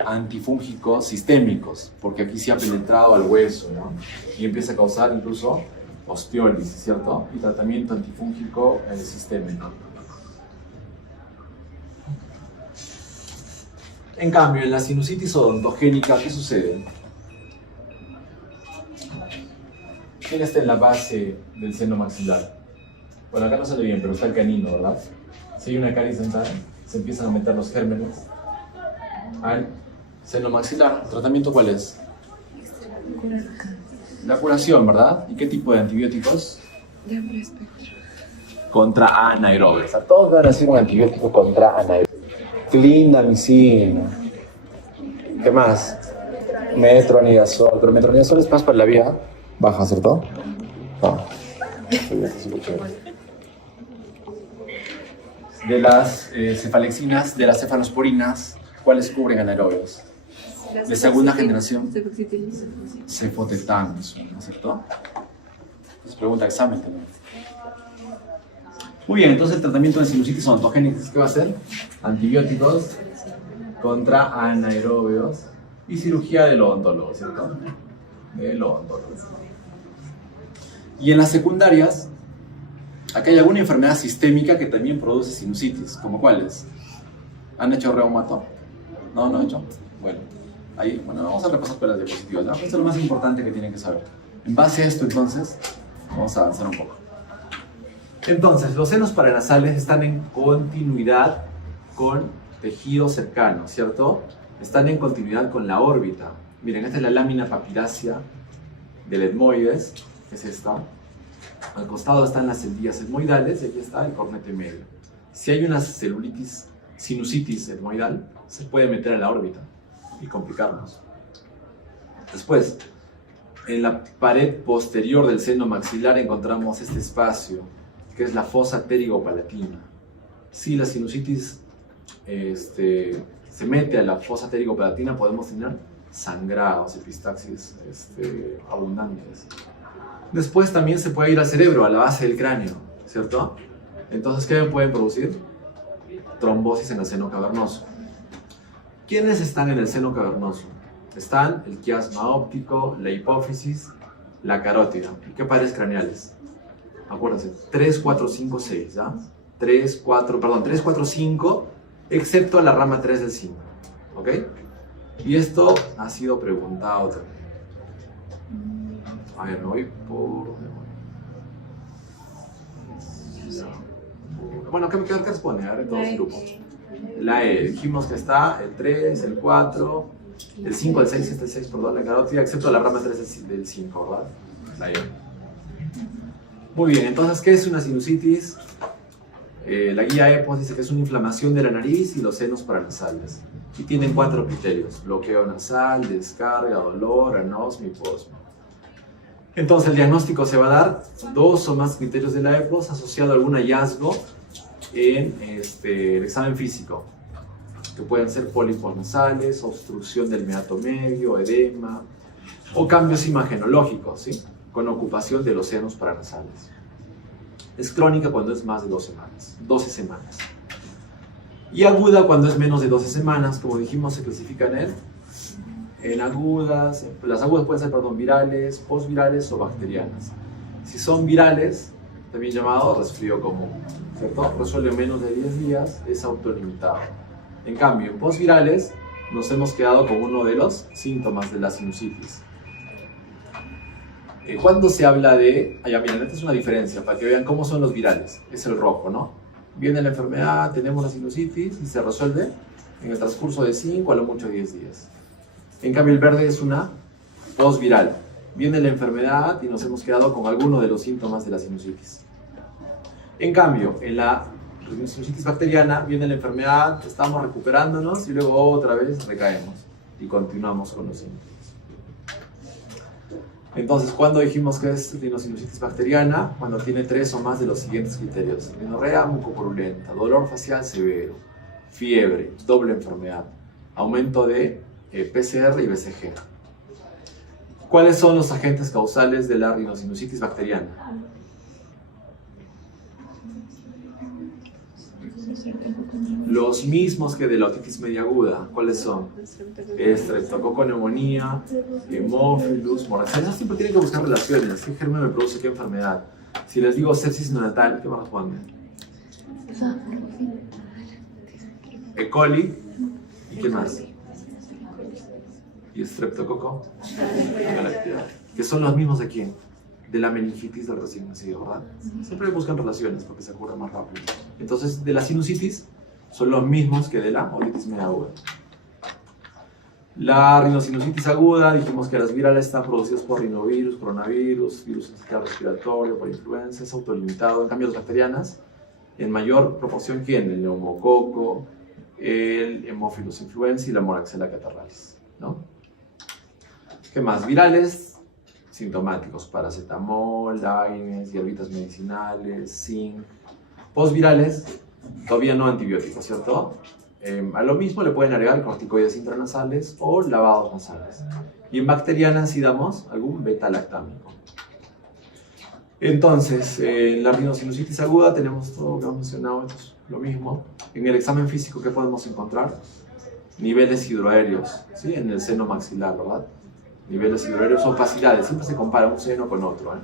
antifúngicos sistémicos, porque aquí sí ha penetrado al hueso, ¿no? Y empieza a causar incluso osteólisis, ¿cierto? Y tratamiento antifúngico sistémico. En cambio, en la sinusitis odontogénica, ¿qué sucede? ¿Quién está en la base del seno maxilar? Bueno, acá no sale bien, pero está el canino, ¿verdad? Si hay una caries dental, se empiezan a meter los gérmenes al seno maxilar. ¿El tratamiento cuál es? La curación, ¿verdad? ¿Y qué tipo de antibióticos? De amplio espectro. Contra anaerobios. A todos van a hacer un antibiótico contra anaerobios. Clindamicina. ¿Qué más? Metronidazol. Pero metronidazol es más para la vía baja, ¿cierto? No. De las cefalexinas, de las cefalosporinas, ¿cuáles cubren anaerobios? De segunda generación. Cefotetán, ¿no es cierto? Entonces pregunta examen también. Muy bien, entonces el tratamiento de sinusitis odontogénica, ¿qué va a ser? Antibióticos contra anaerobios y cirugía del odontólogo, ¿cierto? Del odontólogo. Y en las secundarias, acá hay alguna enfermedad sistémica que también produce sinusitis, ¿como cuáles? ¿Han hecho reumato? ¿No? ¿No han hecho? Bueno, ahí, vamos a repasar por las diapositivas, ¿no? Esto es lo más importante que tienen que saber. En base a esto, entonces, vamos a avanzar un poco. Entonces, los senos paranasales están en continuidad con tejido cercano, ¿cierto? Están en continuidad con la órbita. Miren, esta es la lámina papirácea del etmoides, que es esta. Al costado están las celdillas etmoidales y aquí está el cornete medio. Si hay una sinusitis etmoidal, se puede meter a la órbita y complicarnos. Después, en la pared posterior del seno maxilar encontramos este espacio, que es la fosa pterigopalatina. Si la sinusitis se mete a la fosa pterigopalatina, podemos tener sangrados, epistaxis abundantes. Después también se puede ir al cerebro, a la base del cráneo, ¿cierto? Entonces, ¿qué pueden producir? Trombosis en el seno cavernoso. ¿Quiénes están en el seno cavernoso? Están el quiasma óptico, la hipófisis, la carótida. ¿Y qué pares craneales? Acuérdense, 3, 4, 5, 6, ¿ya? 3, 4, 5, excepto la rama 3 del 5, ¿ok? Y esto ha sido preguntado también. A ver, me voy por... Bueno, ¿qué responde? A ver, en todos los grupos. La E, dijimos que está el 3, el 4, el 5, el 6, este el 6, perdón, la carótida, excepto la rama 3 del 5, ¿verdad? La E. Muy bien, entonces, ¿qué es una sinusitis? La guía EPOS dice que es una inflamación de la nariz y los senos paranasales. Y tienen 4 criterios: bloqueo nasal, descarga, dolor, anosmia y hiposmia. Entonces el diagnóstico se va a dar 2 o más criterios de la EPOS asociado a algún hallazgo en el examen físico, que pueden ser pólipos nasales, obstrucción del meato medio, edema, o cambios imagenológicos, ¿sí? Con ocupación de los senos paranasales. Es crónica cuando es más de 12 semanas. Y aguda cuando es menos de 12 semanas, como dijimos, se clasifican en agudas. Las agudas pueden ser, virales, postvirales o bacterianas. Si son virales, también llamado resfrío común, ¿cierto? Resuelve menos de 10 días, es autolimitado. En cambio, en postvirales nos hemos quedado con uno de los síntomas de la sinusitis. Cuando se habla de... miren, esta es una diferencia para que vean cómo son los virales. Es el rojo, ¿no? Viene la enfermedad, tenemos la sinusitis y se resuelve en el transcurso de 5 a lo mucho 10 días. En cambio, el verde es una postviral. Viene la enfermedad y nos hemos quedado con alguno de los síntomas de la sinusitis. En cambio, en la sinusitis bacteriana viene la enfermedad, estamos recuperándonos y luego otra vez recaemos y continuamos con los síntomas. Entonces, ¿cuándo dijimos que es rinosinusitis bacteriana? Cuando tiene 3 o más de los siguientes criterios: rinorrea mucopurulenta, dolor facial severo, fiebre, doble enfermedad, aumento de PCR y BCG. ¿Cuáles son los agentes causales de la rinosinusitis bacteriana? Los mismos que de la otitis media aguda. ¿Cuáles son? Streptococo neumonía, hemófilus, moraxella. Siempre tienen que buscar relaciones. ¿Qué germen me produce qué enfermedad? Si les digo sepsis neonatal, ¿qué me responden? E. coli. ¿Y qué más? Y streptococo. Que son los mismos de quién? De la meningitis del recién nacido, ¿verdad? Siempre buscan relaciones porque se cura más rápido. Entonces, de la sinusitis son los mismos que de la otitis media aguda. La rinosinusitis aguda, dijimos que las virales están producidas por rinovirus, coronavirus, virus sistema respiratorio, por influenza, es autolimitado. En cambio, las bacterianas, en mayor proporción, ¿quién? El neumococo, el hemófilus influenzae y la moraxella catarralis, ¿no? ¿Qué más? Virales, sintomáticos, paracetamol, AINES, hierbitas medicinales, zinc. Postvirales, todavía no antibióticos, ¿cierto? A lo mismo le pueden agregar corticoides intranasales o lavados nasales. Y en bacterianas sí damos algún beta-lactámico. Entonces, en la rinosinusitis aguda tenemos todo lo que hemos mencionado, esto es lo mismo. En el examen físico, ¿qué podemos encontrar? Niveles hidroaéreos, ¿sí? En el seno maxilar, ¿verdad? Niveles hidroaéreos, opacidades, siempre se compara un seno con otro, ¿eh?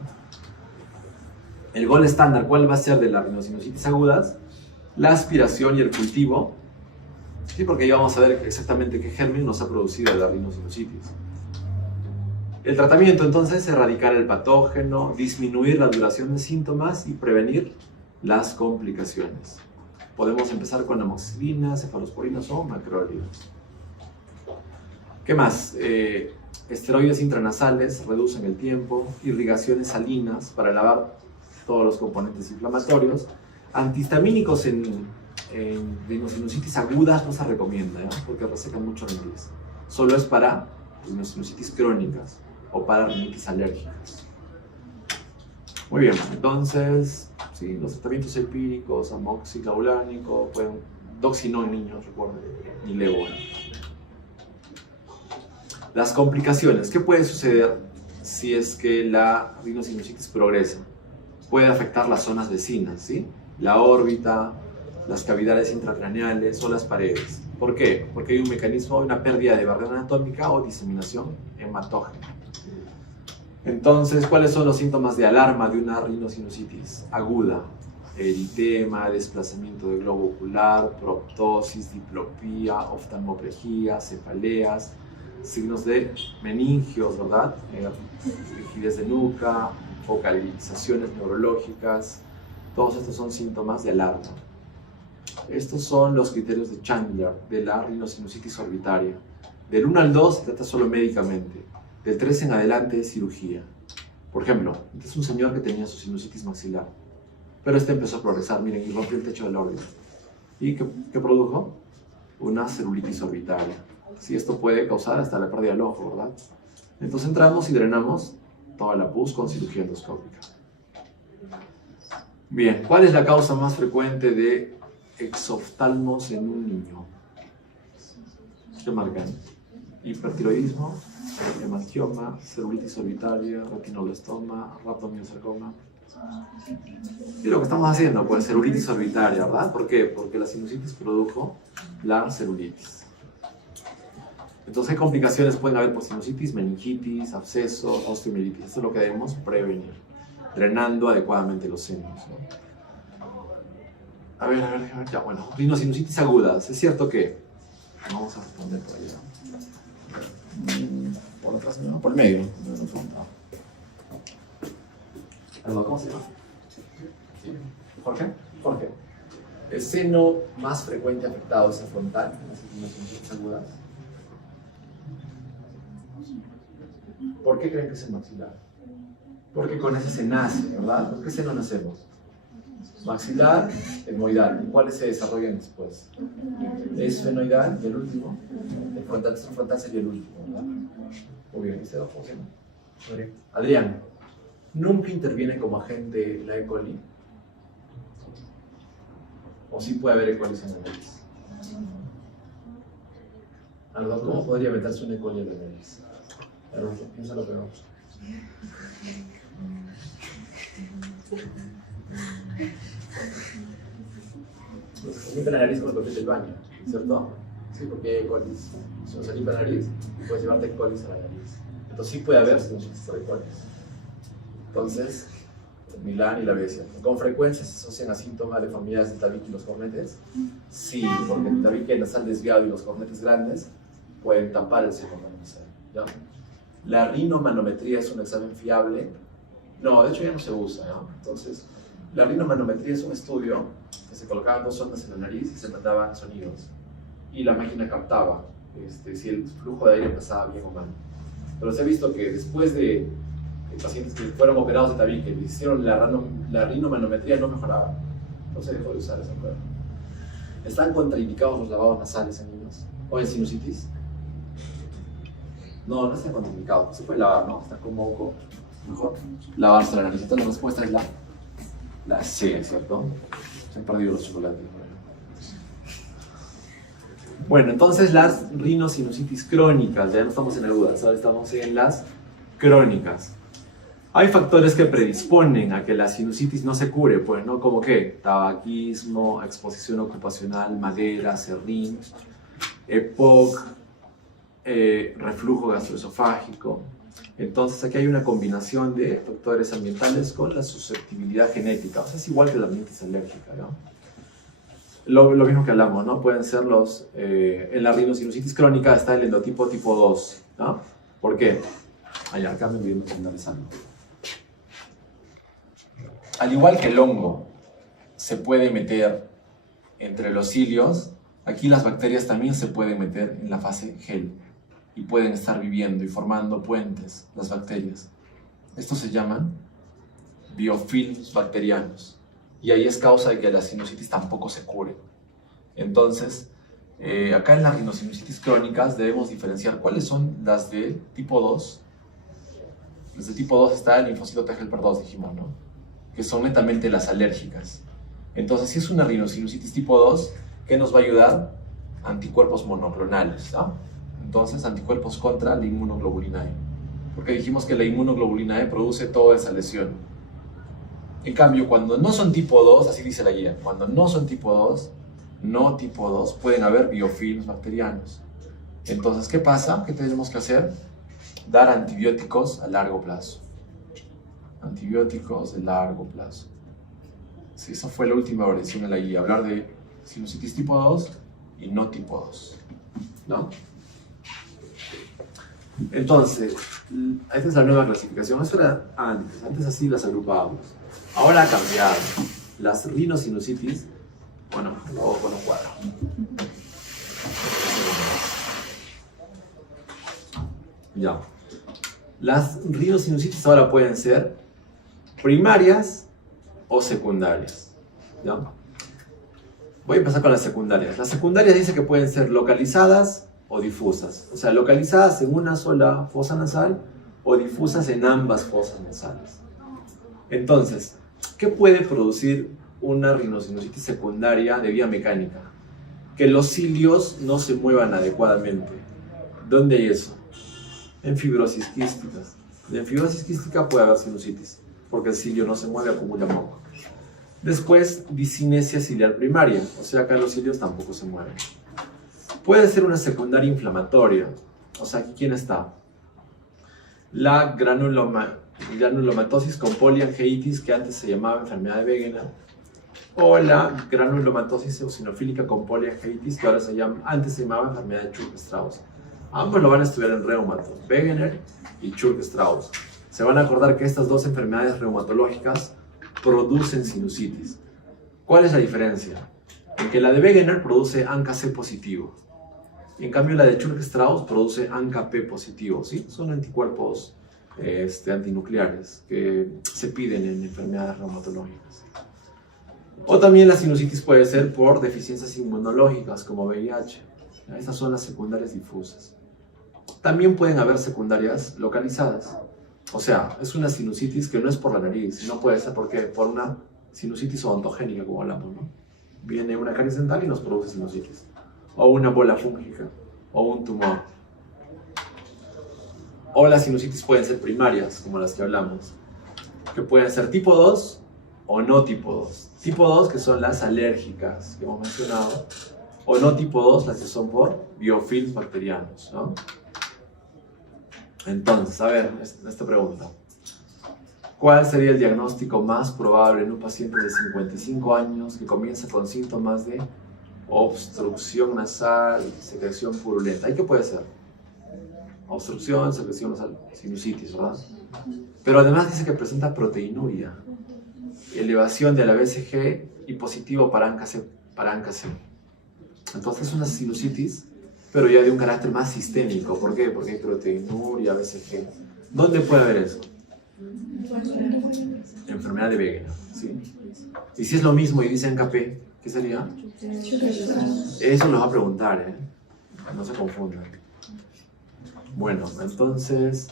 El gol estándar, ¿cuál va a ser de la rinosinusitis agudas? La aspiración y el cultivo, ¿sí? Porque ahí vamos a ver exactamente qué germen nos ha producido la rinosinusitis. El tratamiento entonces es erradicar el patógeno, disminuir la duración de síntomas y prevenir las complicaciones. Podemos empezar con amoxicilinas, cefalosporinas o macrólidos. ¿Qué más? Esteroides intranasales reducen el tiempo, irrigaciones salinas para lavar todos los componentes inflamatorios. Antihistamínicos en rinosinusitis agudas no se recomienda, ¿no? Porque resecan mucho la nariz. Solo es para rinosinusitis crónicas o para rinitis alérgicas. Muy bien, entonces, sí, los tratamientos empíricos, amoxiclaulánico, doxy no en niños, recuerden, ni levo. Las complicaciones, ¿qué puede suceder si es que la rinosinusitis progresa? Puede afectar las zonas vecinas, ¿sí? La órbita, las cavidades intracraneales o las paredes. ¿Por qué? Porque hay un mecanismo de una pérdida de barrera anatómica o diseminación hematógena. Entonces, ¿cuáles son los síntomas de alarma de una rinosinusitis aguda? Eritema, desplazamiento del globo ocular, proptosis, diplopía, oftalmoplegia, cefaleas, signos de meningios, ¿verdad? Rigidez de nuca, focalizaciones neurológicas. Todos estos son síntomas de alarma. Estos son los criterios de Chandler de la rinosinusitis orbitaria. Del 1 al 2 se trata solo médicamente. Del 3 en adelante es cirugía. Por ejemplo, este es un señor que tenía su sinusitis maxilar, pero este empezó a progresar, miren, y rompió el techo de la órbita. ¿Y qué produjo? Una celulitis orbitaria. Sí, esto puede causar hasta la pérdida del ojo, ¿verdad? Entonces entramos y drenamos toda la pus con cirugía endoscópica. Bien, ¿cuál es la causa más frecuente de exoftalmos en un niño? ¿Qué marcan? Hipertiroidismo, hemangioma, celulitis orbitaria, retinoblastoma, rhabdomyosarcoma. Y lo que estamos haciendo, pues celulitis orbitaria, ¿verdad? ¿Por qué? Porque la sinusitis produjo la celulitis. Entonces, ¿qué complicaciones pueden haber por sinusitis? Meningitis, absceso, osteomielitis. Esto es lo que debemos prevenir, drenando adecuadamente los senos, ¿no? A ver, ya, bueno, rinosinusitis agudas. ¿Es cierto que? Vamos a responder por allá. Por atrás, no, por el medio. Perdón, ¿cómo se llama? ¿Sí? ¿Jorge? Jorge. El seno más frecuente afectado es el frontal, en las rinosinusitis agudas. ¿Por qué creen que es el maxilar? Porque con ese se nace, ¿verdad? ¿Por qué seno nacemos? Maxilar, etmoidal. ¿Y cuáles se desarrollan después? Esfenoidal y el último. El frontal sería el último, ¿verdad? Muy bien, ¿este cómo se llama? Adrián. ¿Nunca interviene como agente la E. coli? ¿O sí puede haber E. coli en la nariz? ¿Cómo podría meterse una E. coli en la nariz? Piénsalo peor. Se limpia la nariz con el papel del baño, ¿cierto? Sí, porque hay E. coli. Si no se limpia la nariz, puedes llevarte E. coli a la nariz. Entonces sí puede haber sinusitis por E. coli. Entonces, Milán y la bestia. ¿Con frecuencia se asocian a síntomas de familiares del tabique y los cornetes? Sí, porque el tabique nasal desviado y los cornetes grandes pueden tapar el seno nasal, ¿ya? La rinomanometría es un examen fiable. No, de hecho ya no se usa, ¿no? Entonces, la rinomanometría es un estudio que se colocaban dos sondas en la nariz y se mandaban sonidos. Y la máquina captaba si el flujo de aire pasaba bien o mal. Pero se ha visto que después de pacientes que fueron operados de tabique y hicieron la rinomanometría, no mejoraba. Entonces dejó de usar esa prueba. ¿Están contraindicados los lavados nasales en niños? ¿O en sinusitis? No, no están contraindicados. Se puede lavar, ¿no? Está con moco. Mejor lavarse la nariz. Entonces la respuesta es la C, ¿cierto? Se han perdido los chocolates. Bueno, entonces las rinosinusitis crónicas, ya no estamos en agudas, ahora estamos en las crónicas. Hay factores que predisponen a que la sinusitis no se cure, pues, ¿no? Como que tabaquismo, exposición ocupacional, madera, serrín, EPOC, reflujo gastroesofágico. Entonces aquí hay una combinación de factores ambientales con la susceptibilidad genética. O sea, es igual que la amnitis alérgica, ¿no? Lo mismo que hablamos, ¿no? Pueden ser en la rinosinusitis crónica está el endotipo tipo 2, ¿no? ¿Por qué? Allá, acá me voy finalizando. Al igual que el hongo se puede meter entre los cilios, aquí las bacterias también se pueden meter en la fase gel y pueden estar viviendo y formando puentes, las bacterias. Estos se llaman biofilms bacterianos y ahí es causa de que la sinusitis tampoco se cure. Entonces, acá en las rinosinusitis crónicas debemos diferenciar cuáles son las de tipo 2. Las de tipo 2 está el linfocito T helper 2, dijimos, ¿no? Que son netamente las alérgicas. Entonces, si es una rinosinusitis tipo 2, ¿qué nos va a ayudar? Anticuerpos monoclonales, ¿no? Entonces, anticuerpos contra la inmunoglobulina E. Porque dijimos que la inmunoglobulina E produce toda esa lesión. En cambio, cuando no son tipo 2, así dice la guía, cuando no son tipo 2, no tipo 2, pueden haber biofilms bacterianos. Entonces, ¿qué pasa? ¿Qué tenemos que hacer? Dar antibióticos a largo plazo. Antibióticos de largo plazo. Sí, esa fue la última versión de la guía, hablar de sinusitis tipo 2 y no tipo 2, ¿no? Entonces, esta es la nueva clasificación. Eso era antes así las agrupábamos. Ahora ha cambiado. Las rinosinusitis, bueno, lo hago con un cuadro. Ya. Las rinosinusitis ahora pueden ser primarias o secundarias, ¿ya? Voy a empezar con las secundarias. Las secundarias dice que pueden ser localizadas o difusas. O sea, localizadas en una sola fosa nasal o difusas en ambas fosas nasales. Entonces, ¿qué puede producir una rinosinusitis secundaria de vía mecánica? Que los cilios no se muevan adecuadamente. ¿Dónde hay eso? En fibrosis quísticas. En fibrosis quística puede haber sinusitis, porque el cilio no se mueve, acumula moco. Después, discinesia ciliar primaria, o sea, acá los cilios tampoco se mueven. Puede ser una secundaria inflamatoria, o sea, ¿aquí quién está? La granulomatosis con poliangeitis, que antes se llamaba enfermedad de Wegener, o la granulomatosis eosinofílica con poliangeitis, que antes se llamaba enfermedad de Churg-Strauss. Ambos lo van a estudiar en reumato, Wegener y Churg-Strauss. Se van a acordar que estas dos enfermedades reumatológicas producen sinusitis. ¿Cuál es la diferencia? En que la de Wegener produce ANCA-C positivo. En cambio, la de Churg-Strauss produce ANCA-P positivo. ¿Sí? Son anticuerpos antinucleares que se piden en enfermedades reumatológicas. O también la sinusitis puede ser por deficiencias inmunológicas como VIH. Estas son las secundarias difusas. También pueden haber secundarias localizadas. O sea, es una sinusitis que no es por la nariz, sino puede ser por una sinusitis odontogénica, como hablamos, ¿no? Viene una caries dental y nos produce sinusitis. O una bola fúngica, o un tumor. O las sinusitis pueden ser primarias, como las que hablamos, que pueden ser tipo 2 o no tipo 2. Tipo 2, que son las alérgicas que hemos mencionado, o no tipo 2, las que son por biofilms bacterianos, ¿no? Entonces, a ver, esta pregunta. ¿Cuál sería el diagnóstico más probable en un paciente de 55 años que comienza con síntomas de obstrucción nasal, secreción purulenta? ¿Y qué puede ser? Obstrucción, secreción nasal, sinusitis, ¿verdad? Pero además dice que presenta proteinuria, elevación de la BCG y positivo para ANCA-C. Entonces es una sinusitis, pero ya de un carácter más sistémico. ¿Por qué? Porque hay proteinuria, BCG. ¿Dónde puede haber eso? Enfermedad de Wegener, ¿sí? Y si es lo mismo y dice ANCA-P, ¿qué sería? Eso lo va a preguntar, ¿eh? No se confundan. Bueno, entonces,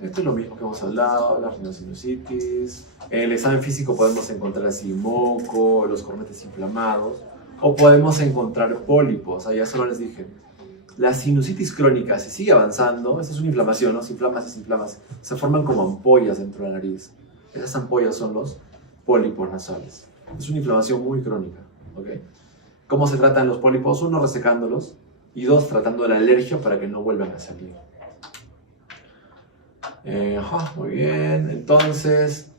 esto es lo mismo que hemos hablado, la rinosinusitis. En el examen físico podemos encontrar así moco, los cornetes inflamados, o podemos encontrar pólipos. Ya solo les dije, la sinusitis crónica se sigue avanzando, esa es una inflamación, ¿no? Se inflama, se forman como ampollas dentro de la nariz. Esas ampollas son los pólipos nasales. Es una inflamación muy crónica, ¿ok? ¿Cómo se tratan los pólipos? Uno, resecándolos, y dos, tratando de la alergia para que no vuelvan a salir. Muy bien, entonces,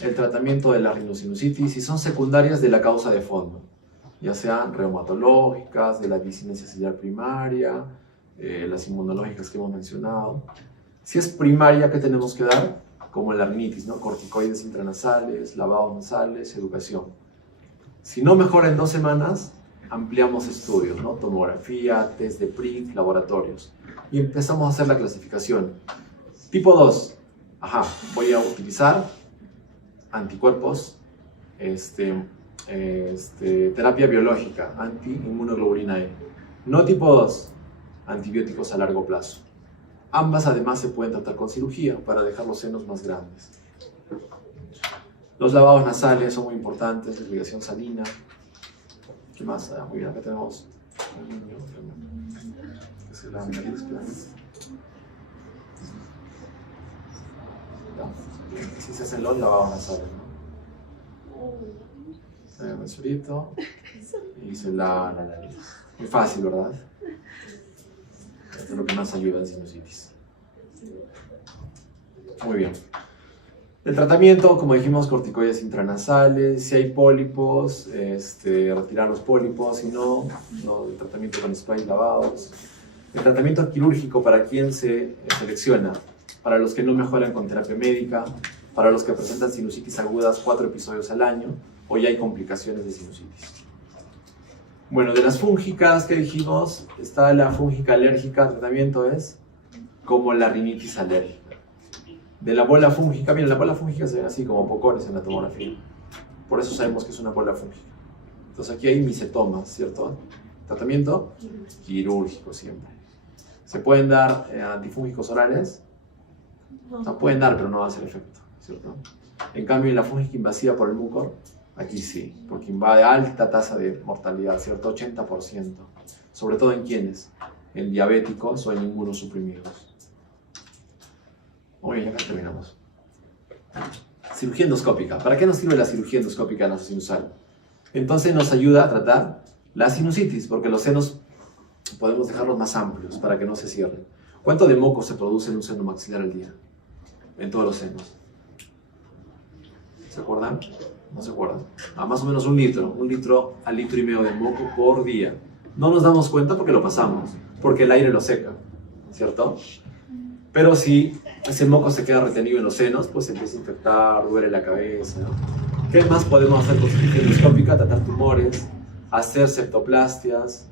el tratamiento de la rinosinusitis, si son secundarias de la causa de fondo, ya sean reumatológicas, de la discinesia ciliar primaria, las inmunológicas que hemos mencionado. Si es primaria, ¿qué tenemos que dar? Como la rinitis, ¿no? Corticoides intranasales, lavados nasales, educación. Si no mejora en 2 semanas, ampliamos estudios, ¿no? Tomografía, test de PRIC, laboratorios. Y empezamos a hacer la clasificación. Tipo 2, voy a utilizar anticuerpos, terapia biológica, anti-inmunoglobulina E. No tipo 2, antibióticos a largo plazo. Ambas además se pueden tratar con cirugía para dejar los senos más grandes. Los lavados nasales son muy importantes, irrigación salina. ¿Qué más? Muy bien, acá tenemos un niño que se la nariz, si se hacen los lavados nasales, ¿no? El mensurito y se lava la nariz. Muy fácil, ¿verdad? Esto es lo que más ayuda en sinusitis. Muy bien. El tratamiento, como dijimos, corticoides intranasales. Si hay pólipos, retirar los pólipos. Si no, el tratamiento con spray lavados. El tratamiento quirúrgico, ¿para quién se selecciona? Para los que no mejoran con terapia médica, para los que presentan sinusitis agudas 4 episodios al año, o ya hay complicaciones de sinusitis. Bueno, de las fúngicas que dijimos, está la fúngica alérgica, el tratamiento es como la rinitis alérgica. De la bola fúngica, miren, la bola fúngica se ven así como pocones en la tomografía. Por eso sabemos que es una bola fúngica. Entonces aquí hay micetomas, ¿cierto? Tratamiento quirúrgico siempre. Se pueden dar antifúngicos orales O sea, pueden dar, pero no va a hacer efecto, ¿cierto? En cambio, en la fúngica invasiva por el mucor, aquí sí, porque invade alta tasa de mortalidad, ¿cierto? 80%. Sobre todo en quienes, en diabéticos o en inmunosuprimidos. Muy bien, acá terminamos. Cirugía endoscópica. ¿Para qué nos sirve la cirugía endoscópica nasosinusal? Entonces nos ayuda a tratar la sinusitis, porque los senos podemos dejarlos más amplios para que no se cierren. ¿Cuánto de moco se produce en un seno maxilar al día? En todos los senos. ¿Se acuerdan? ¿No se acuerdan? Más o menos 1 litro a litro y medio de moco por día. No nos damos cuenta porque lo pasamos, porque el aire lo seca, ¿cierto? Pero si ese moco se queda retenido en los senos, pues se empieza a infectar, duele la cabeza, ¿no? ¿Qué más podemos hacer con cirugía endoscópica? Tratar tumores, hacer septoplastias,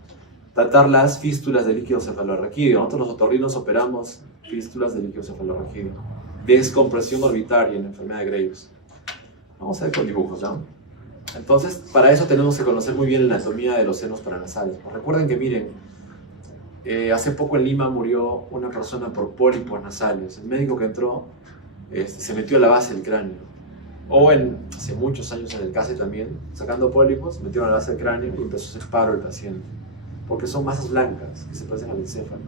tratar las fístulas de líquido cefalorraquídeo. Nosotros los otorrinos operamos fístulas de líquido cefalorraquídeo. Descompresión orbitaria en la enfermedad de Graves. Vamos a ver con dibujos, ¿no? Entonces, para eso tenemos que conocer muy bien la anatomía de los senos paranasales. Pues recuerden que, miren, hace poco en Lima murió una persona por pólipos nasales. El médico que entró se metió a la base del cráneo. O hace muchos años en el CASE también, sacando pólipos, metieron a la base del cráneo y empezó a hacer paro el paciente. Porque son masas blancas que se parecen al encéfalo.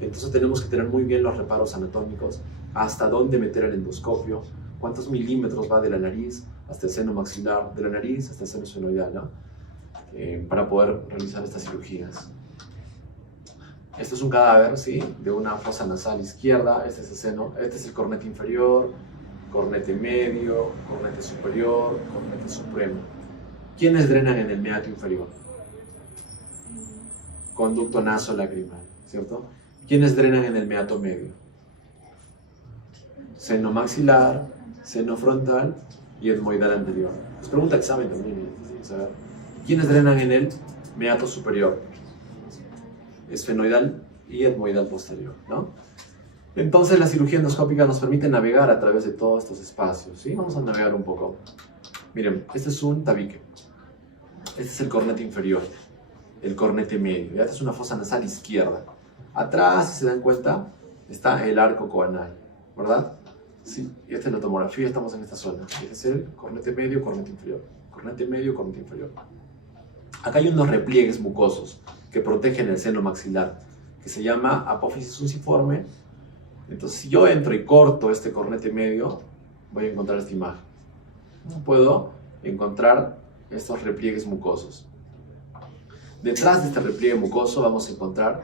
Entonces tenemos que tener muy bien los reparos anatómicos, hasta dónde meter el endoscopio, cuántos milímetros va de la nariz hasta el seno maxilar, de la nariz hasta el seno senoidal, ¿no? Para poder realizar estas cirugías. Esto es un cadáver, ¿sí? De una fosa nasal izquierda. Este es el seno, este es el cornete inferior, cornete medio, cornete superior, cornete supremo. ¿Quiénes drenan en el meato inferior? Conducto nasolacrimal, ¿cierto? ¿Quiénes drenan en el meato medio? Seno maxilar, seno frontal y etmoidal anterior. Es pregunta examen también, ¿sabes? ¿Quiénes drenan en el meato superior? Esfenoidal y etmoidal posterior, ¿no? Entonces la cirugía endoscópica nos permite navegar a través de todos estos espacios, ¿sí? Vamos a navegar un poco. Miren, este es un tabique. Este es el cornete inferior, el cornete medio. ¿Ya? Esta es una fosa nasal izquierda. Atrás, si se dan cuenta, está el arco coanal, ¿verdad? Sí, y esta es la tomografía, estamos en esta zona. Este es el cornete medio, cornete inferior. Cornete medio, cornete inferior. Acá hay unos repliegues mucosos que protegen el seno maxilar, que se llama apófisis fusiforme. Entonces, si yo entro y corto este cornete medio, voy a encontrar esta imagen. Puedo encontrar estos repliegues mucosos. Detrás de este repliegue mucoso vamos a encontrar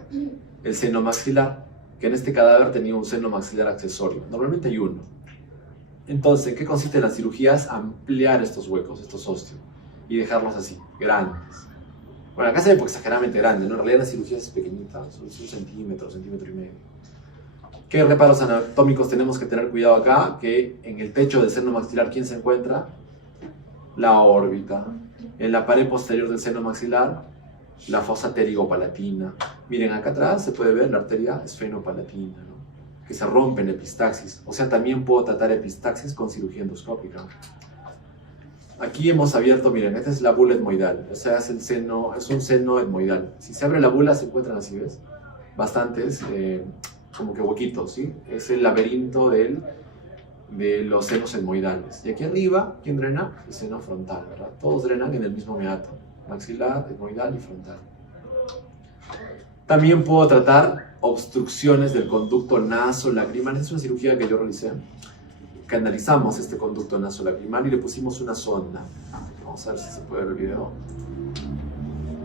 el seno maxilar, que en este cadáver tenía un seno maxilar accesorio. Normalmente hay uno. Entonces, ¿en qué consiste la cirugía? Es ampliar estos huecos, estos ósteos, y dejarlos así, grandes. Bueno, acá se ve exageradamente grande, ¿no? En realidad la cirugía es pequeñita, son 1 centímetro, centímetro y medio. ¿Qué reparos anatómicos tenemos que tener cuidado acá? Que en el techo del seno maxilar, ¿quién se encuentra? La órbita. En la pared posterior del seno maxilar, la fosa pterigopalatina. Miren, acá atrás se puede ver la arteria esfenopalatina, ¿no? Que se rompe en epistaxis. O sea, también puedo tratar epistaxis con cirugía endoscópica. Aquí hemos abierto, miren, esta es la bula etmoidal. O sea, es un seno etmoidal. Si se abre la bula, se encuentran así, ¿ves? Bastantes, como que huequitos, ¿sí? Es el laberinto de los senos etmoidales. Y aquí arriba, ¿quién drena? El seno frontal, ¿verdad? Todos drenan en el mismo meato. Maxilar, etmoidal y frontal. También puedo tratar obstrucciones del conducto nasolacrimal. Esta es una cirugía que yo realicé. Canalizamos este conducto nasolacrimal y le pusimos una sonda. Vamos a ver si se puede ver el video.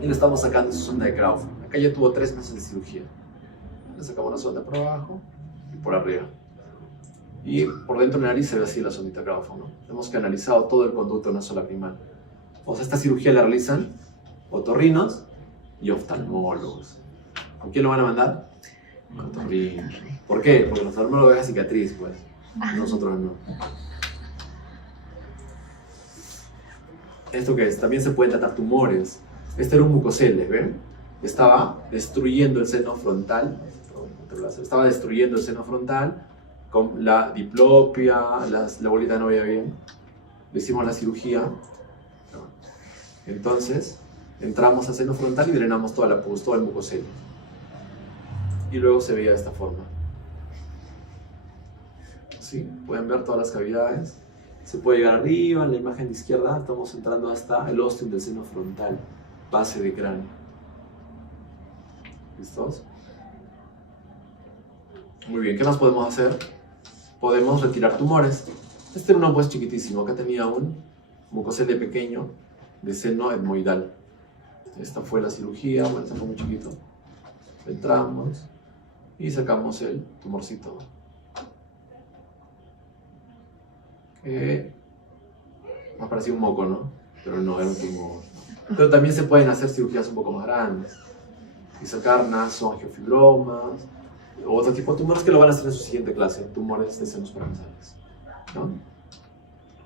Y le estamos sacando su sonda de Crawford. Acá ya tuvo 3 meses de cirugía. Le sacamos la sonda por abajo y por arriba. Y por dentro de la nariz se ve así la sondita Crawford, ¿no? Hemos canalizado todo el conducto nasolacrimal. O sea, esta cirugía la realizan otorrinos y oftalmólogos. ¿Con quién lo van a mandar? Con otorrinos. ¿Por qué? Porque los oftalmólogos dejan cicatriz, pues. Nosotros no. ¿Esto qué es? También se pueden tratar tumores. Este era un mucocele, ¿ven? Estaba destruyendo el seno frontal. Estaba destruyendo el seno frontal con la diplopia, la bolita no veía bien. Le hicimos la cirugía. Entonces, entramos al seno frontal y drenamos toda la pus, todo el mucocele. Y luego se veía de esta forma. ¿sí? Pueden ver todas las cavidades. Se puede llegar arriba, en la imagen de izquierda estamos entrando hasta el ostium del seno frontal, base de cráneo. ¿Listos? Muy bien, ¿qué más podemos hacer? Podemos retirar tumores. Este era uno pues chiquitísimo, acá tenía un mucosele pequeño de seno etmoidal. Esta fue la cirugía, bueno, está muy chiquito. Entramos y sacamos el tumorcito. Me ha parecido un moco, ¿no? Pero no, era un tumor. Pero también se pueden hacer cirugías un poco más grandes y sacar nasoangiofibromas o otro tipo de tumores que lo van a hacer en su siguiente clase, tumores de senos paranasales, ¿no?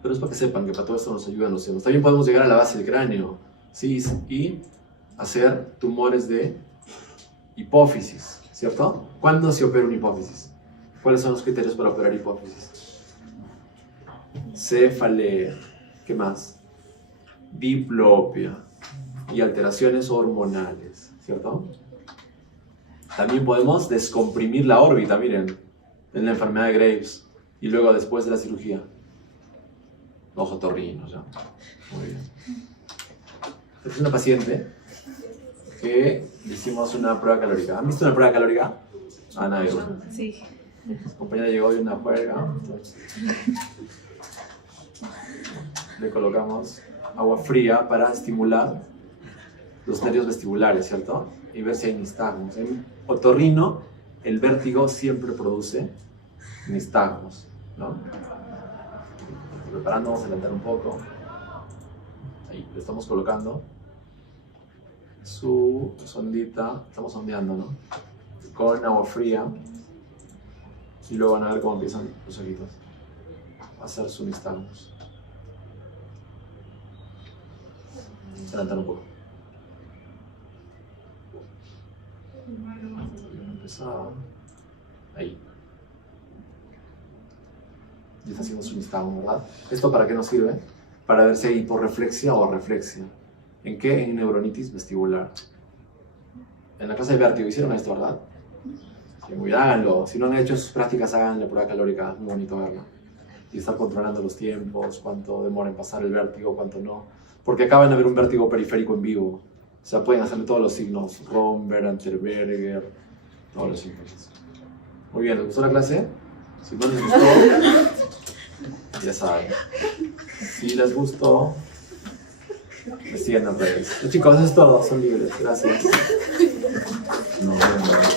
Pero es para que sepan que para todo esto nos ayudan los senos. También podemos llegar a la base del cráneo, ¿sí? Y hacer tumores de hipófisis, ¿cierto? ¿Cuándo se opera una hipófisis? ¿Cuáles son los criterios para operar hipófisis? Cefalea, ¿qué más? Diplopia y alteraciones hormonales, ¿cierto? También podemos descomprimir la órbita, miren, en la enfermedad de Graves y luego después de la cirugía. Ojo torrino, ya. Muy bien. Esta es una paciente que hicimos una prueba calórica. ¿Han visto una prueba calórica? Ah, nadie. Sí. Mi compañera llegó de una juerga. Le colocamos agua fría para estimular los nervios vestibulares, ¿cierto? Y ver si hay nistagmos. En otorrino, el vértigo siempre produce nistagmos, ¿no? Preparando, vamos a adelantar un poco. Ahí, le estamos colocando su sondita, estamos sondeando, ¿no? Con agua fría. Y luego van a ver cómo empiezan los ojitos a hacer su nistagmos. Adelantar un poco. Empezar. Ahí. Ya está haciendo su nistagmo, ¿verdad? ¿Esto para qué nos sirve? Para ver si hay hiporreflexia o reflexia. ¿En qué? En neuronitis vestibular. En la clase de vértigo hicieron esto, ¿verdad? Sí, muy bien, háganlo. Si no han hecho sus prácticas, hagan la prueba calórica. Es muy bonito verla. Y estar controlando los tiempos, cuánto demora en pasar el vértigo, cuánto no. Porque acaban de ver un vértigo periférico en vivo. O sea, pueden hacerle todos los signos. Romberg, Anterberger, todos los signos. Muy bien, ¿les gustó la clase? Si no les gustó, ya saben. Si les gustó, me siguen en redes. Chicos, eso es todo. Son libres. Gracias. Nos vemos.